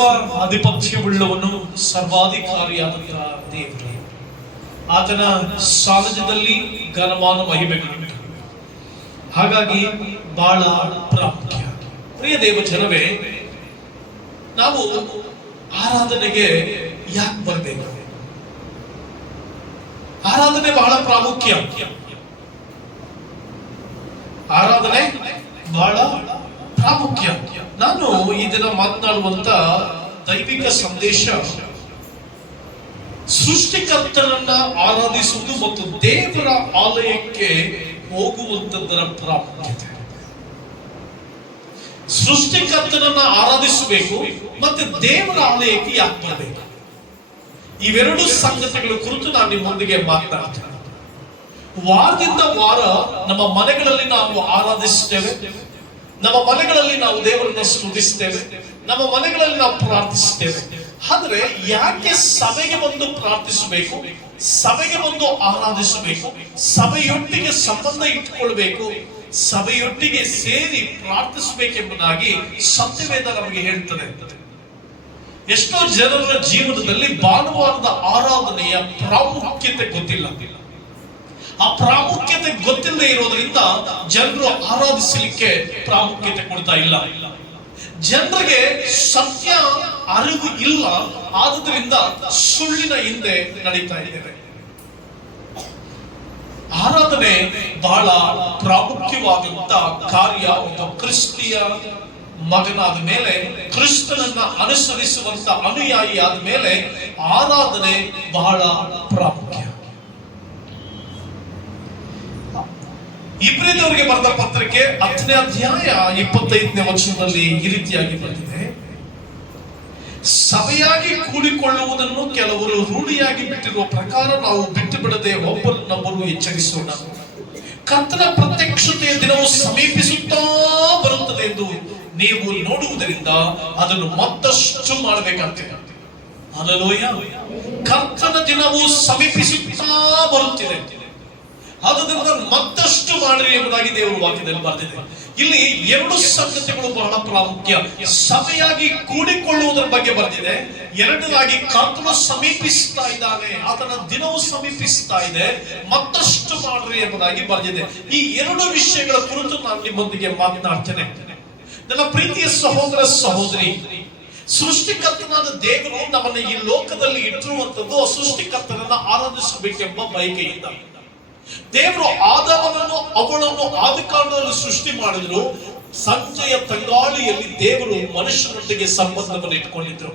ಸರ್ವ ಆಧಿಪತ್ಯವುಳ್ಳವನು, ಸರ್ವಾಧಿಕಾರಿಯಾದಂತಹ ದೇವರು. ಆತನ ಸಾಮ್ರಾಜ್ಯದಲ್ಲಿ ಘನಮಾನ ಮಹಿಮೆಗಳುಂಟು. ಹಾಗಾಗಿ ಬಹಳ ಪ್ರಾಮುಖ್ಯ. ಪ್ರಿಯ ದೇವ ಜನವೇ, ನಾವು ಆರಾಧನೆಗೆ ಯಾಕೆ ಬರಬೇಕು? ಆರಾಧನೆ ಬಹಳ ಪ್ರಾಮುಖ್ಯ. ಆರಾಧನೆ ಬಹಳ ಪ್ರಾಮುಖ್ಯ. ನಾನು ಈ ದಿನ ಮಾತನಾಡುವಂತ ದೈವಿಕ ಸಂದೇಶ ಸೃಷ್ಟಿಕರ್ತನನ್ನ ಆರಾಧಿಸುವುದು ಮತ್ತು ದೇವರ ಆಲಯಕ್ಕೆ ಹೋಗುವಂತದ್ದರ ಪ್ರಾಮುಖ್ಯತೆ. ಸೃಷ್ಟಿಕರ್ತನನ್ನ ಆರಾಧಿಸಬೇಕು ಮತ್ತೆ ದೇವರ ಆಲಯಕ್ಕೆ ಯಾಕೆ ಬರಬೇಕು? ಇವೆರಡು ಸಂಗತಿಗಳ ಕುರಿತು ನಾನು ನಿಮ್ಮೊಂದಿಗೆ ಮಾತನಾಡ್ತೇನೆ. ವಾರದಿಂದ ವಾರ ನಮ್ಮ ಮನೆಗಳಲ್ಲಿ ನಾವು ಆರಾಧಿಸುತ್ತೇವೆ, ನಮ್ಮ ಮನೆಗಳಲ್ಲಿ ನಾವು ದೇವರನ್ನ ಸ್ತುತಿಸ್ತೇವೆ, ನಮ್ಮ ಮನೆಗಳಲ್ಲಿ ನಾವು ಪ್ರಾರ್ಥಿಸುತ್ತೇವೆ. ಆದ್ರೆ ಯಾಕೆ ಸಭೆಗೆ ಬಂದು ಪ್ರಾರ್ಥಿಸಬೇಕು, ಸಭೆಗೆ ಬಂದು ಆರಾಧಿಸಬೇಕು, ಸಭೆಯೊಟ್ಟಿಗೆ ಸಂಬಂಧ ಇಟ್ಟುಕೊಳ್ಬೇಕು, ಸಭೆಯೊಟ್ಟಿಗೆ ಸೇರಿ ಪ್ರಾರ್ಥಿಸಬೇಕೆಂಬುದಾಗಿ ಸತ್ಯವೇದ ನಮಗೆ ಹೇಳ್ತದೆ. ಎಷ್ಟೋ ಜನರ ಜೀವನದಲ್ಲಿ ಭಾನುವಾರದ ಆರಾಧನೆಯ ಪ್ರಾಮುಖ್ಯತೆ ಗೊತ್ತಿಲ್ಲ. ಆ ಪ್ರಾಮುಖ್ಯತೆ ಗೊತ್ತಿಲ್ಲದೆ ಇರೋದ್ರಿಂದ ಜನರು ಆರಾಧಿಸಲಿಕ್ಕೆ ಪ್ರಾಮುಖ್ಯತೆ ಕೊಡ್ತಾ ಇಲ್ಲ. ಜನರಿಗೆ ಸತ್ಯ ಅರಿವು ಇಲ್ಲ, ಆದುದರಿಂದ ಸುಳ್ಳಿನ ಹಿಂದೆ ನಡೀತಾ ಇದ್ದೇವೆ. ಆರಾಧನೆ ಬಹಳ ಪ್ರಾಮುಖ್ಯವಾದಂತ ಕಾರ್ಯ. ಒಬ್ಬ ಕ್ರಿಸ್ತಿಯ ಮಗನಾದ ಮೇಲೆ, ಕ್ರಿಸ್ತನನ್ನ ಅನುಸರಿಸುವಂತ ಅನುಯಾಯಿ ಆದ ಮೇಲೆ ಆರಾಧನೆ ಬಹಳ ಪ್ರಾಮುಖ್ಯ. ಇಬ್ರಿಯದವರಿಗೆ ಬರೆದ ಪತ್ರಿಕೆ 10ನೇ ಅಧ್ಯಾಯ 25ನೇ ವಚನದಲ್ಲಿ ಈ ರೀತಿಯಾಗಿ ಬರೆದಿದೆ: ಸಭೆಯಾಗಿ ಕೂಡಿಕೊಳ್ಳುವುದನ್ನು ಕೆಲವರು ರೂಢಿಯಾಗಿ ಬಿಟ್ಟಿರುವ ಪ್ರಕಾರ ನಾವು ಬಿಟ್ಟು ಬಿಡದೆ ಒಬ್ಬರನ್ನೊಬ್ಬರು ಎಚ್ಚರಿಸೋಣ. ಕರ್ತನ ಪ್ರತ್ಯಕ್ಷತೆಯ ದಿನವು ಸಮೀಪಿಸುತ್ತಾ ಬರುತ್ತದೆ ಎಂದು ನೀವು ನೋಡುವುದರಿಂದ ಅದನ್ನು ಮತ್ತಷ್ಟು ಮಾಡಬೇಕಂತೆ. ಹಲ್ಲೆಲೂಯಾ. ಕರ್ತನ ದಿನವು ಸಮೀಪಿಸುತ್ತಾ ಬರುತ್ತಿದೆ, ಅದರಿಂದ ಮತ್ತಷ್ಟು ಮಾಡಿರಿ ಎಂಬುದಾಗಿ ದೇವರ ವಾಕ್ಯದಲ್ಲಿ ಬರೆದಿದೆ. ಇಲ್ಲಿ ಎರಡು ಸಂಗತಿಗಳು ಬಹಳ ಪ್ರಾಮುಖ್ಯ. ಸಭೆಯಾಗಿ ಕೂಡಿಕೊಳ್ಳುವುದರ ಬಗ್ಗೆ ಬರೆದಿದೆ. ಎರಡನೇದಾಗಿ ಕರ್ತನು ಸಮೀಪಿಸ್ತಾ ಇದ್ದಾನೆ, ಆತನ ದಿನವು ಸಮೀಪಿಸ್ತಾ ಇದೆ, ಮತ್ತಷ್ಟು ಮಾಡ್ರಿ ಎಂಬುದಾಗಿ ಬರೆದಿದೆ. ಈ ಎರಡು ವಿಷಯಗಳ ಕುರಿತು ನಾನು ನಿಮ್ಮೊಂದಿಗೆ ಮಾತನಾಡ್ತೇನೆ. ನನ್ನ ಪ್ರೀತಿಯ ಸಹೋದರ ಸಹೋದರಿ, ಸೃಷ್ಟಿಕರ್ತನಾದ ದೇವರು ನಮ್ಮನ್ನ ಈ ಲೋಕದಲ್ಲಿ ಇಟ್ಟಿರುವಂತದ್ದು ಸೃಷ್ಟಿಕರ್ತನನ್ನ ಆರಾಧಿಸಬೇಕೆಂಬ ಬಯಕೆಯಿಂದ. ದೇವರು ಆದಾಮನನ್ನು ಅವಳನ್ನು ಆದಿಕಾಂಡದಲ್ಲಿ ಸೃಷ್ಟಿ ಮಾಡಿದ್ರು. ಸಂಜೆಯ ತಂಗಾಳಿಯಲ್ಲಿ ದೇವರು ಮನುಷ್ಯನೊಟ್ಟಿಗೆ ಸಂಬಂಧವನ್ನು ಇಟ್ಟುಕೊಂಡಿದ್ರು.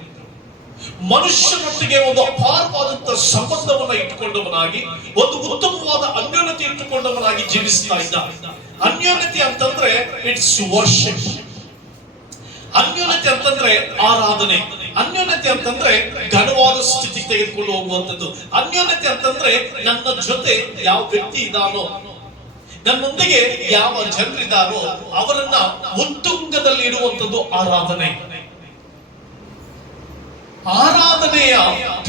ಮನುಷ್ಯನೊಟ್ಟಿಗೆ ಒಂದು ಅಪಾರವಾದಂತಹ ಸಂಬಂಧವನ್ನ ಇಟ್ಟುಕೊಂಡವನಾಗಿ, ಒಂದು ಉತ್ತಮವಾದ ಅನ್ಯೋನ್ಯತೆ ಇಟ್ಟುಕೊಂಡವನಾಗಿ ಜೀವಿಸ್ತಾ ಇದ್ದ. ಅನ್ಯೋನ್ಯತೆ ಅಂತಂದ್ರೆ ಇಟ್ಸ್ ವರ್ಷಿಪ್. ಅನ್ಯೋನ್ಯತೆ ಅಂತಂದ್ರೆ ಆರಾಧನೆ. ಅನ್ಯೋನ್ಯತೆ ಅಂತಂದ್ರೆ ಘನವಾದ ಸ್ಥಿತಿಗೆ ತೆಗೆದುಕೊಂಡು ಹೋಗುವಂಥದ್ದು. ಅನ್ಯೋನ್ಯತೆ ಅಂತಂದ್ರೆ ನನ್ನ ಜೊತೆ ಯಾವ ವ್ಯಕ್ತಿ ಇದ್ದಾನೋ, ನನ್ನೊಂದಿಗೆ ಯಾವ ಜನರಿದ್ದಾರೋ ಅವರನ್ನ ಉತ್ತುಂಗದಲ್ಲಿ ಇಡುವಂಥದ್ದು ಆರಾಧನೆ. ಆರಾಧನೆಯ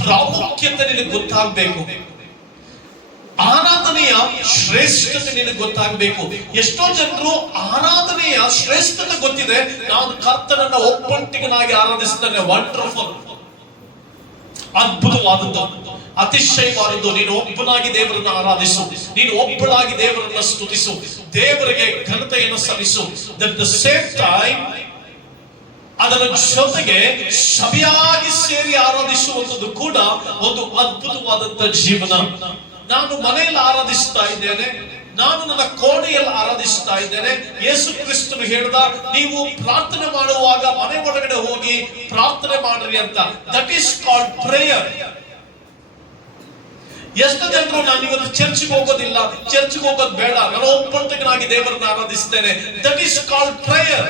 ಪ್ರಾಮುಖ್ಯತೆ ನಿನಗೆ ಗೊತ್ತಾಗಬೇಕು, ಆರಾಧನೆಯ ಶ್ರೇಷ್ಠತೆ ನಿನಗೆ ಗೊತ್ತಾಗಬೇಕು. ಎಷ್ಟೋ ಜನರು ಆರಾಧನೆಯ ಶ್ರೇಷ್ಠತೆ ಗೊತ್ತಿದೆ, ನಾನು ಕರ್ತನನ್ನ ಒಬ್ಬಂಟಿಗನಾಗಿ ಆರಾಧಿಸುತ್ತೇನೆ, ವಂಡರ್ಫುಲ್, ಅದ್ಭುತವಾದದ್ದು, ಅತಿಶಯವಾದದ್ದು. ನೀನು ಒಬ್ಬನಾಗಿ ದೇವರನ್ನ ಆರಾಧಿಸು, ನೀನು ಒಬ್ಬನಾಗಿ ದೇವರನ್ನ ಸ್ತುತಿಸು, ದೇವರಿಗೆ ಘನತೆಯನ್ನು ಸಲ್ಲಿಸು. ಅಟ್ ದ ಸೇಮ್ ಟೈಮ್ ಅದರ ಜೊತೆಗೆ ಸಭೆಯಾಗಿ ಸೇರಿ ಆರಾಧಿಸುವಂಥದ್ದು ಕೂಡ ಒಂದು ಅದ್ಭುತವಾದಂತ ಜೀವನ. ನಾನು ಮನೆಯಲ್ಲಿ ಆರಾಧಿಸ್ತಾ ಇದ್ದೇನೆ, ನಾನು ನನ್ನ ಕೋಣೆಯಲ್ಲಿ ಆರಾಧಿಸ್ತಾ ಇದ್ದೇನೆ. ಯೇಸು ಕ್ರಿಸ್ತನು ಹೇಳಿದ, ನೀವು ಪ್ರಾರ್ಥನೆ ಮಾಡುವಾಗ ಮನೆ ಒಳಗಡೆ ಹೋಗಿ ಪ್ರಾರ್ಥನೆ ಮಾಡ್ರಿ ಅಂತ. That is called prayer. ಎಷ್ಟು ಜನರು ನಾನು ಇವತ್ತು ಚರ್ಚ್ಗೆ ಹೋಗೋದಿಲ್ಲ, ಚರ್ಚ್ಗೆ ಹೋಗೋದು ಬೇಡ, ನಾನು ಒಬ್ಬಂಟಿಗನಾಗಿ ದೇವರನ್ನ ಆರಾಧಿಸ್ತೇನೆ. That is called prayer.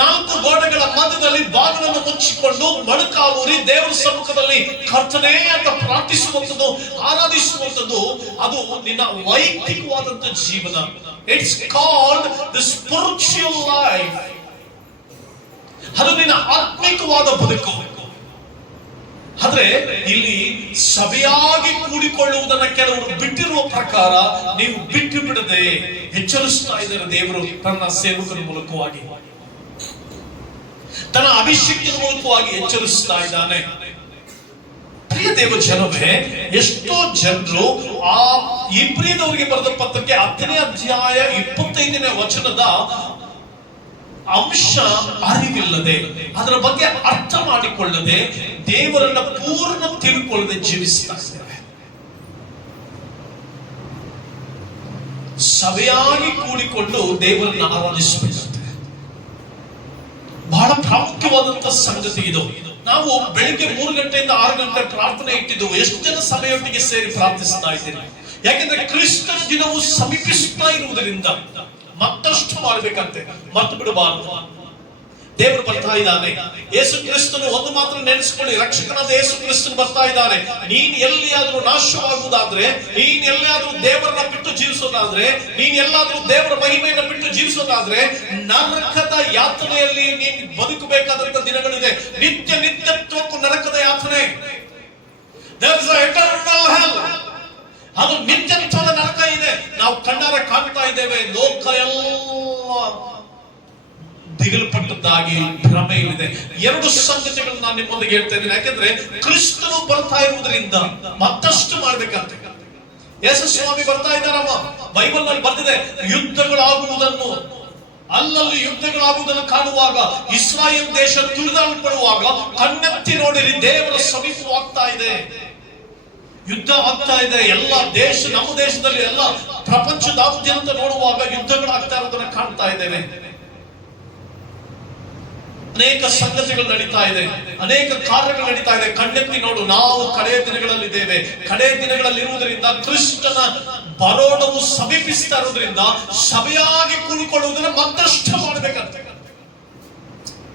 ನಾಲ್ಕು ಗೋಡೆಗಳ ಮಧ್ಯದಲ್ಲಿ ಬಾಗಿಲನ್ನು ಮುಚ್ಚಿಕೊಂಡು ಮೊಣಕಾಲೂರಿ ದೇವರ ಸಮ್ಮುಖದಲ್ಲಿ ಕರ್ತನೇ ಅಂತ ಪ್ರಾರ್ಥಿಸುವಂಥದ್ದು, ಆರಾಧಿಸುವಂಥದ್ದು, ಅದು ನಿನ್ನ ವೈಯಕ್ತಿಕವಾದಂತ ಜೀವನ. It's called the spiritual life. ಅದು ನಿನ್ನ ಆತ್ಮಿಕವಾದ ಬದುಕು. ಆದ್ರೆ ಇಲ್ಲಿ ಸಭೆಯಾಗಿ ಕೂಡಿಕೊಳ್ಳುವುದನ್ನ ಕೆಲವರು ಬಿಟ್ಟಿರುವ ಪ್ರಕಾರ ನೀವು ಬಿಟ್ಟು ಬಿಡದೆ ಎಚ್ಚರಿಸ್ತಾ ಇದ್ದಾರೆ ದೇವರು ತನ್ನ ಸೇವಕರ ಮೂಲಕವಾಗಿ. ತನ್ನ ಅಭಿಷೇಕದ ಮೂಲಕವಾಗಿ ಎಚ್ಚರಿಸ್ತಾ ಇದ್ದಾನೆ. ಪ್ರಿಯ ದೇವ ಜನವೇ, ಎಷ್ಟೋ ಜನರು ಆ ಇಬ್ರಿಯದವರಿಗೆ ಬರೆದ ಪತ್ರಕ್ಕೆ 10ನೇ ಅಧ್ಯಾಯ 25ನೇ ವಚನದ ಅಂಶ ಅರಿವಿಲ್ಲದೆ, ಅದರ ಬಗ್ಗೆ ಅರ್ಥ ಮಾಡಿಕೊಳ್ಳದೆ, ದೇವರನ್ನ ಪೂರ್ಣ ತಿಳ್ಕೊಳ್ಳದೆ ಜೀವಿಸ್ತಾ ಇದ್ದಾರೆ. ಸಭೆಯಾಗಿ ಕೂಡಿಕೊಂಡು ದೇವರನ್ನ ಆರಾಧಿಸಬೇಕು. ಬಹಳ ಪ್ರಾಮುಖ್ಯವಾದಂತಹ ಸಂಗತಿ ಇದು. ನಾವು ಬೆಳಿಗ್ಗೆ 3 ಗಂಟೆಯಿಂದ 6 ಗಂಟೆ ಪ್ರಾರ್ಥನೆ ಇಟ್ಟಿದ್ದೆವು. ಎಷ್ಟು ಜನ ಸಭೆಯೊಟ್ಟಿಗೆ ಸೇರಿ ಪ್ರಾರ್ಥಿಸ್ತಾ ಇದ್ದೀರಿ? ಯಾಕೆಂದ್ರೆ ಕ್ರಿಸ್ತನ ದಿನವು ಸಮೀಪಿಸುತ್ತಾ ಇರುವುದರಿಂದ ಮತ್ತಷ್ಟು ಮಾಡ್ಬೇಕಂತೆ, ಮತ್ತು ಬಿಡಬಾರದು. ದೇವರು ಬರ್ತಾ ಇದ್ದಾನೆ. ಯೇಸು ಕ್ರಿಸ್ತನು ಒಂದು ಮಾತ್ರ ನೆನೆಸ್ಕೊಳ್ಳಿ, ರಕ್ಷಕನಾದ ಯೇಸು ಕ್ರಿಸ್ತನು ಬರ್ತಾ ಇದ್ದಾನೆ. ನೀನ್ ಎಲ್ಲಿಯಾದ್ರೂ ನಾಶವಾಗುವುದಾದ್ರೆ, ನೀನ್ ಎಲ್ಲಿಯಾದ್ರೂ ದೇವರನ್ನ ಬಿಟ್ಟು ಜೀವಿಸೋದಾದ್ರೆ, ನೀನ್ ಎಲ್ಲಾದ್ರೂ ದೇವರ ಮಹಿಮೆಯನ್ನು ಬಿಟ್ಟು ಜೀವಿಸೋದಾದ್ರೆ, ನರಕದ ಯಾತನೆಯಲ್ಲಿ ನೀನ್ ಬದುಕಬೇಕಾದಂತ ದಿನಗಳಿದೆ. ನಿತ್ಯ ನಿತ್ಯತ್ವಕ್ಕೂ ನರಕದ ಯಾತನೆ. There is an eternal hell. ಅದು ನಿತ್ಯತ್ವದ ನರಕ ಇದೆ. ನಾವು ಕಣ್ಣಾರೆ ಕಾಣ್ತಾ ಇದ್ದೇವೆ. ಲೋಕ ಎಲ್ಲ ದಿಗಲ್ಪಟ್ಟದ್ದಾಗಿ ಭ್ರಮೆ ಇದೆ. 2 ಸಂಗತಿಗಳನ್ನು ನಾನು ನಿಮ್ಮೊಂದಿಗೆ ಹೇಳ್ತಾ ಇದ್ದೀನಿ. ಯಾಕೆಂದ್ರೆ ಕ್ರಿಸ್ತನು ಬರ್ತಾ ಇರುವುದರಿಂದ ಮತ್ತಷ್ಟು ಮಾಡ್ಬೇಕಂತೆ. ಯೇಸು ಸ್ವಾಮಿ ಬರ್ತಾ ಇದ್ದಾರಮ್ಮ. ಬೈಬಲ್ ನಲ್ಲಿ ಬಂದಿದೆ, ಯುದ್ಧಗಳಾಗುವುದನ್ನು, ಅಲ್ಲಲ್ಲಿ ಯುದ್ಧಗಳಾಗುವುದನ್ನು ಕಾಣುವಾಗ, ಇಸ್ರಾಯೇಲ್ ದೇಶ ತುಳಿದಾಡಲ್ಪಡುವಾಗ ಕಣ್ಣೆತ್ತಿ ನೋಡಿರಿ, ದೇವರ ಸಮೀಪವಾಗ್ತಾ ಇದೆ, ಯುದ್ಧ ಆಗ್ತಾ ಇದೆ. ಎಲ್ಲ ದೇಶ, ನಮ್ಮ ದೇಶದಲ್ಲಿ ಎಲ್ಲ ಪ್ರಪಂಚದಾದ್ಯಂತ ನೋಡುವಾಗ ಯುದ್ಧಗಳಾಗ್ತಾ ಇರೋದನ್ನ ಕಾಣ್ತಾ ಇದ್ದೇವೆ. ಅನೇಕ ಸಂಗತಿಗಳು ನಡೀತಾ ಇದೆ, ಅನೇಕ ಕಾರ್ಯಗಳು ನಡೀತಾ ಇದೆ. ಕಣ್ಣೆತ್ತಿ ನೋಡು, ನಾವು ಕಡೆಯ ದಿನಗಳಲ್ಲಿದ್ದೇವೆ. ಕಡೆಯ ದಿನಗಳಲ್ಲಿ ಇರುವುದರಿಂದ, ಕ್ರಿಸ್ತನ ಬರೋಣವು ಸಮೀಪಿಸ್ತಾ ಇರೋದ್ರಿಂದ ಸಭೆಯಾಗಿ ಕೂಡಿಕೊಳ್ಳುವುದನ್ನ ಮತ್ತಷ್ಟು ಮಾಡಬೇಕಂತ,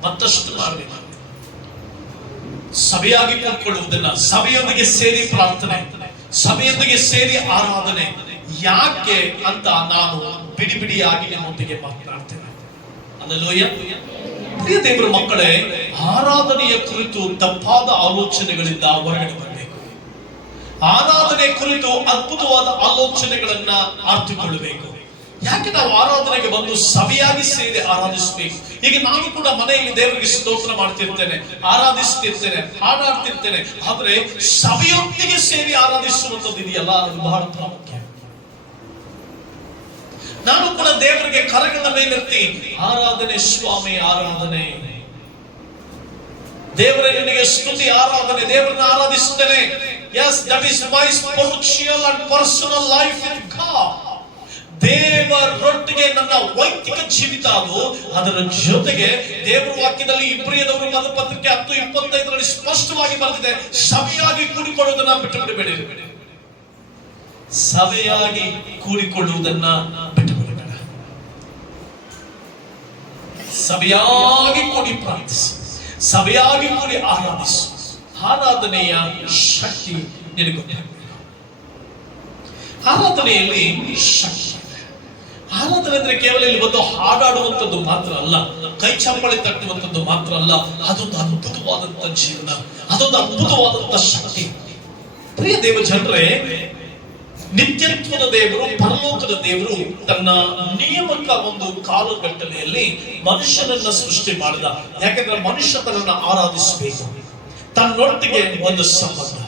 ಮತ್ತಷ್ಟು ಮಾಡಬೇಕು. ಸಭೆಯಾಗಿ ಕೂಡಿಕೊಳ್ಳುವುದನ್ನ, ಸಭೆಯೊಂದಿಗೆ ಸೇರಿ ಪ್ರಾರ್ಥನೆ, ಸಭೆಯೊಂದಿಗೆ ಸೇರಿ ಆರಾಧನೆ. ಯಾಕೆ ಅಂತ ನಾನು ಬಿಡಿ ಬಿಡಿಯಾಗಿ ನಿಮ್ಮೊಂದಿಗೆ ಮಾತನಾಡ್ತೇನೆ. ಹಲ್ಲೆಲೂಯಾ. ಪ್ರಿಯ ದೇವರ ಮಕ್ಕಳೇ, ಆರಾಧನೆಯ ಕುರಿತು ತಪ್ಪಾದ ಆಲೋಚನೆಗಳಿಂದ ಹೊರಗಡೆ ಬರಬೇಕು. ಆರಾಧನೆ ಕುರಿತು ಅದ್ಭುತವಾದ ಆಲೋಚನೆಗಳನ್ನ ಅರ್ಥಕೊಳ್ಳಬೇಕು. ಯಾಕೆ ನಾವು ಆರಾಧನೆಗೆ ಬಂದು ಸಭೆಯಾಗಿ ಸೇರಿ ಆರಾಧಿಸಬೇಕು? ಈಗ ನಾನು ಕೂಡ ಮನೆಯಲ್ಲಿ ದೇವರಿಗೆ ಸ್ತೋತ್ರ ಮಾಡ್ತಿರ್ತೇನೆ, ಆರಾಧಿಸ್ತಿರ್ತೇನೆ, ಹಾಡಾಡ್ತಿರ್ತೇನೆ. ಆದ್ರೆ ಸಭೆಯೊಂದಿಗೆ ಸೇರಿ ಆರಾಧಿಸುವಂಥದ್ದು ಇದೆಯಲ್ಲ, ಅದು ಬಹಳ ಪ್ರಾಮುಖ್ಯ. ನಾನು ಕೂಡ ದೇವರಿಗೆ ಕರಗಳ ಮೇಲೆತ್ತಿ ಆರಾಧನೆ ಸ್ವಾಮಿ, ಆರಾಧನೆ ದೇವರೇ, ನಿನಗೆ ಸ್ತುತಿ, ಆರಾಧನೆ, ದೇವರನ್ನ ಆರಾಧಿಸುತ್ತೇನೆ. Yes, that is my spiritual and personal life with God. ದೇವರೊಟ್ಟಿಗೆ ನನ್ನ ವೈಯಕ್ತಿಕ ಜೀವಿತ ಅದು. ಅದರ ಜೊತೆಗೆ ದೇವರ ವಾಕ್ಯದಲ್ಲಿ ಇಬ್ರಿಯದವರು ಮೊದಲ ಪತ್ರಿಕೆ 10:25 ಸ್ಪಷ್ಟವಾಗಿ ಬರೆದಿದೆ, ಸಭೆಯಾಗಿ ಕೂಡಿಕೊಳ್ಳುವುದನ್ನ ಬಿಟ್ಟು ಬಿಡಬೇಡಿ. ಸಭೆಯಾಗಿ ಕೂಡಿಕೊಳ್ಳುವುದನ್ನ ಬಿಟ್ಟು ಬಿಡಬೇಡ. ಸಭೆಯಾಗಿ ಕೂಡಿ ಪ್ರಾರ್ಥಿಸು, ಸಭೆಯಾಗಿ ಕೂಡಿ ಆರಾಧಿಸು. ಆರಾಧನೆಯ ಶಕ್ತಿ ನಿನಗೆ ಗೊತ್ತಾಗಬೇಕು. ಆರಾಧನೆಯಲ್ಲಿ ಶಕ್ತಿ. ಆರಾಧನೆ ಅಂದ್ರೆ ಕೇವಲ ಇಲ್ಲಿ ಒಂದು ಹಾಡಾಡುವಂಥದ್ದು ಮಾತ್ರ ಅಲ್ಲ, ಕೈ ಚಪ್ಪಾಳೆ ತಟ್ಟುವಂಥದ್ದು ಮಾತ್ರ ಅಲ್ಲ. ಅದೊಂದು ಅದ್ಭುತವಾದಂತ ಜೀವನ, ಅದೊಂದು ಅದ್ಭುತವಾದಂತ ಶಕ್ತಿ. ಪ್ರಿಯ ದೇವ ಜನರೇ, ನಿತ್ಯತ್ವದ ದೇವರು, ಪರಲೋಕದ ದೇವರು ತನ್ನ ನಿಯಮಕ ಒಂದು ಕಾಲಘಟ್ಟಲೆಯಲ್ಲಿ ಮನುಷ್ಯನನ್ನ ಸೃಷ್ಟಿ ಮಾಡಿದ. ಯಾಕೆಂದ್ರೆ ಮನುಷ್ಯ ತನ್ನನ್ನು ಆರಾಧಿಸಬೇಕು, ತನ್ನೊಟ್ಟಿಗೆ ಒಂದು ಸಂಬಂಧ.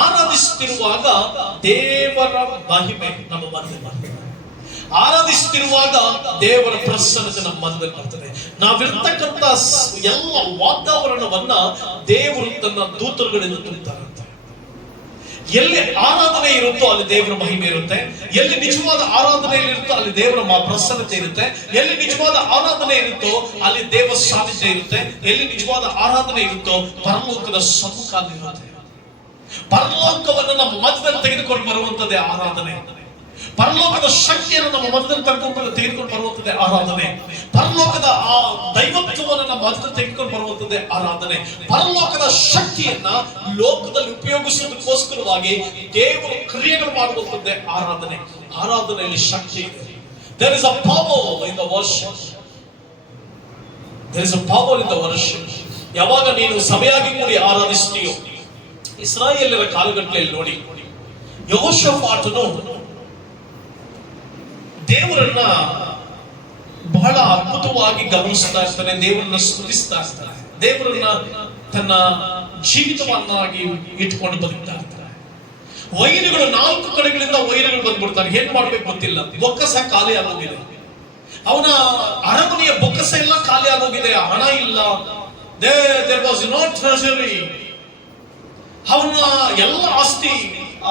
ಆರಾಧಿಸುತ್ತಿರುವಾಗ ದೇವರ ಮಹಿಮೆ ನಮ್ಮ ಮಧ್ಯೆ ಬರ್ತದೆ. ಆರಾಧಿಸುತ್ತಿರುವಾಗ ದೇವರ ಪ್ರಸನ್ನತೆ ನಮ್ಮ ಮಧ್ಯದಲ್ಲಿ ಬರ್ತದೆ. ನಾವಿರ್ತಕ್ಕಂಥ ಎಲ್ಲ ವಾತಾವರಣವನ್ನ ದೇವರು ತನ್ನ ದೂತರುಗಳಿಂದ ತುಂಬುತ್ತಾರಂತೆ. ಎಲ್ಲಿ ಆರಾಧನೆ ಇರುತ್ತೋ ಅಲ್ಲಿ ದೇವರ ಮಹಿಮೆ ಇರುತ್ತೆ. ಎಲ್ಲಿ ನಿಜವಾದ ಆರಾಧನೆಯಲ್ಲಿ ಇರುತ್ತೋ ಅಲ್ಲಿ ದೇವರ ಪ್ರಸನ್ನತೆ ಇರುತ್ತೆ. ಎಲ್ಲಿ ನಿಜವಾದ ಆರಾಧನೆ ಇರುತ್ತೋ ಅಲ್ಲಿ ದೇವ ಸಾನ್ನಿಧ್ಯ ಇರುತ್ತೆ. ಎಲ್ಲಿ ನಿಜವಾದ ಆರಾಧನೆ ಇರುತ್ತೋ ಪರಲೋಕದ ಸಮ್ಮುಖ ಇರುತ್ತೆ. ಪರಲೋಕವನ್ನು ನಮ್ಮ ಮಧ್ಯದಲ್ಲಿ ತೆಗೆದುಕೊಂಡು ಬರುವಂತದ್ದೇ ಆರಾಧನೆ. ಪರಲೋಕದ ಶಕ್ತಿಯನ್ನು ನಮ್ಮ ಮಧ್ಯದಲ್ಲಿ ತೆಗೆದುಕೊಂಡು ಬರುವಂತದ್ದೇ ಆರಾಧನೆ. ಪರಲೋಕದ ಆ ದೈವತ್ವವನ್ನು ನಮ್ಮ ಮಧ್ಯದಲ್ಲಿ ತೆಗೆದುಕೊಂಡು ಬರುವಂತದ್ದೇ ಆರಾಧನೆ. ಪರಲೋಕದ ಶಕ್ತಿಯನ್ನ ಲೋಕದಲ್ಲಿ ಉಪಯೋಗಿಸುವುದಕ್ಕೋಸ್ಕರವಾಗಿ ದೇವರು ಕ್ರಿಯೆಗಳು ಮಾಡುವಂತದ್ದೇ ಆರಾಧನೆ. ಆರಾಧನೆಯಲ್ಲಿ ಶಕ್ತಿ ಇದೆ. There is a power in the worship. There is a power in the worship. ಯಾವಾಗ ನೀನು ಸಭೆಯಾಗಿ ಕೂಡಿ ಆರಾಧಿಸ್ತೀಯೋ, ಇಸ್ರಾಯೇಲರ ಕಾಲಘಟ್ಟದಲ್ಲಿ ನೋಡಿ, ಯೆಹೋಷಾಫಾಟನು ದೇವರನ್ನ ಬಹಳ ಅದ್ಭುತವಾಗಿ ಗಮನಿಸ್ತಾ ಇರ್ತಾನೆ, ದೇವರನ್ನ ಸ್ತುತಿಸ್ತಾ ಇರ್ತಾನೆ. ದೇವರನ್ನ ತನ್ನ ಜೀವಿತವನ್ನಾಗಿ ಇಟ್ಕೊಂಡು ಬದುಕ್ತಾ ಇರ್ತಾರೆ. ವೈರಿಗಳು 4 ಕಡೆಗಳಿಂದ ವೈರಿಗಳು ಬಂದ್ಬಿಡ್ತಾರೆ. ಏನ್ ಮಾಡ್ಬೇಕು ಗೊತ್ತಿಲ್ಲ. ಬೊಕ್ಕಸ ಖಾಲಿ ಆಗೋಗಿದೆ, ಅವನ ಅರಮನೆಯ ಬೊಕ್ಕಸ ಎಲ್ಲ ಖಾಲಿ ಆಗೋಗಿದೆ, ಹಣ ಇಲ್ಲ, there was no treasury. ಅವನ ಎಲ್ಲ ಆಸ್ತಿ,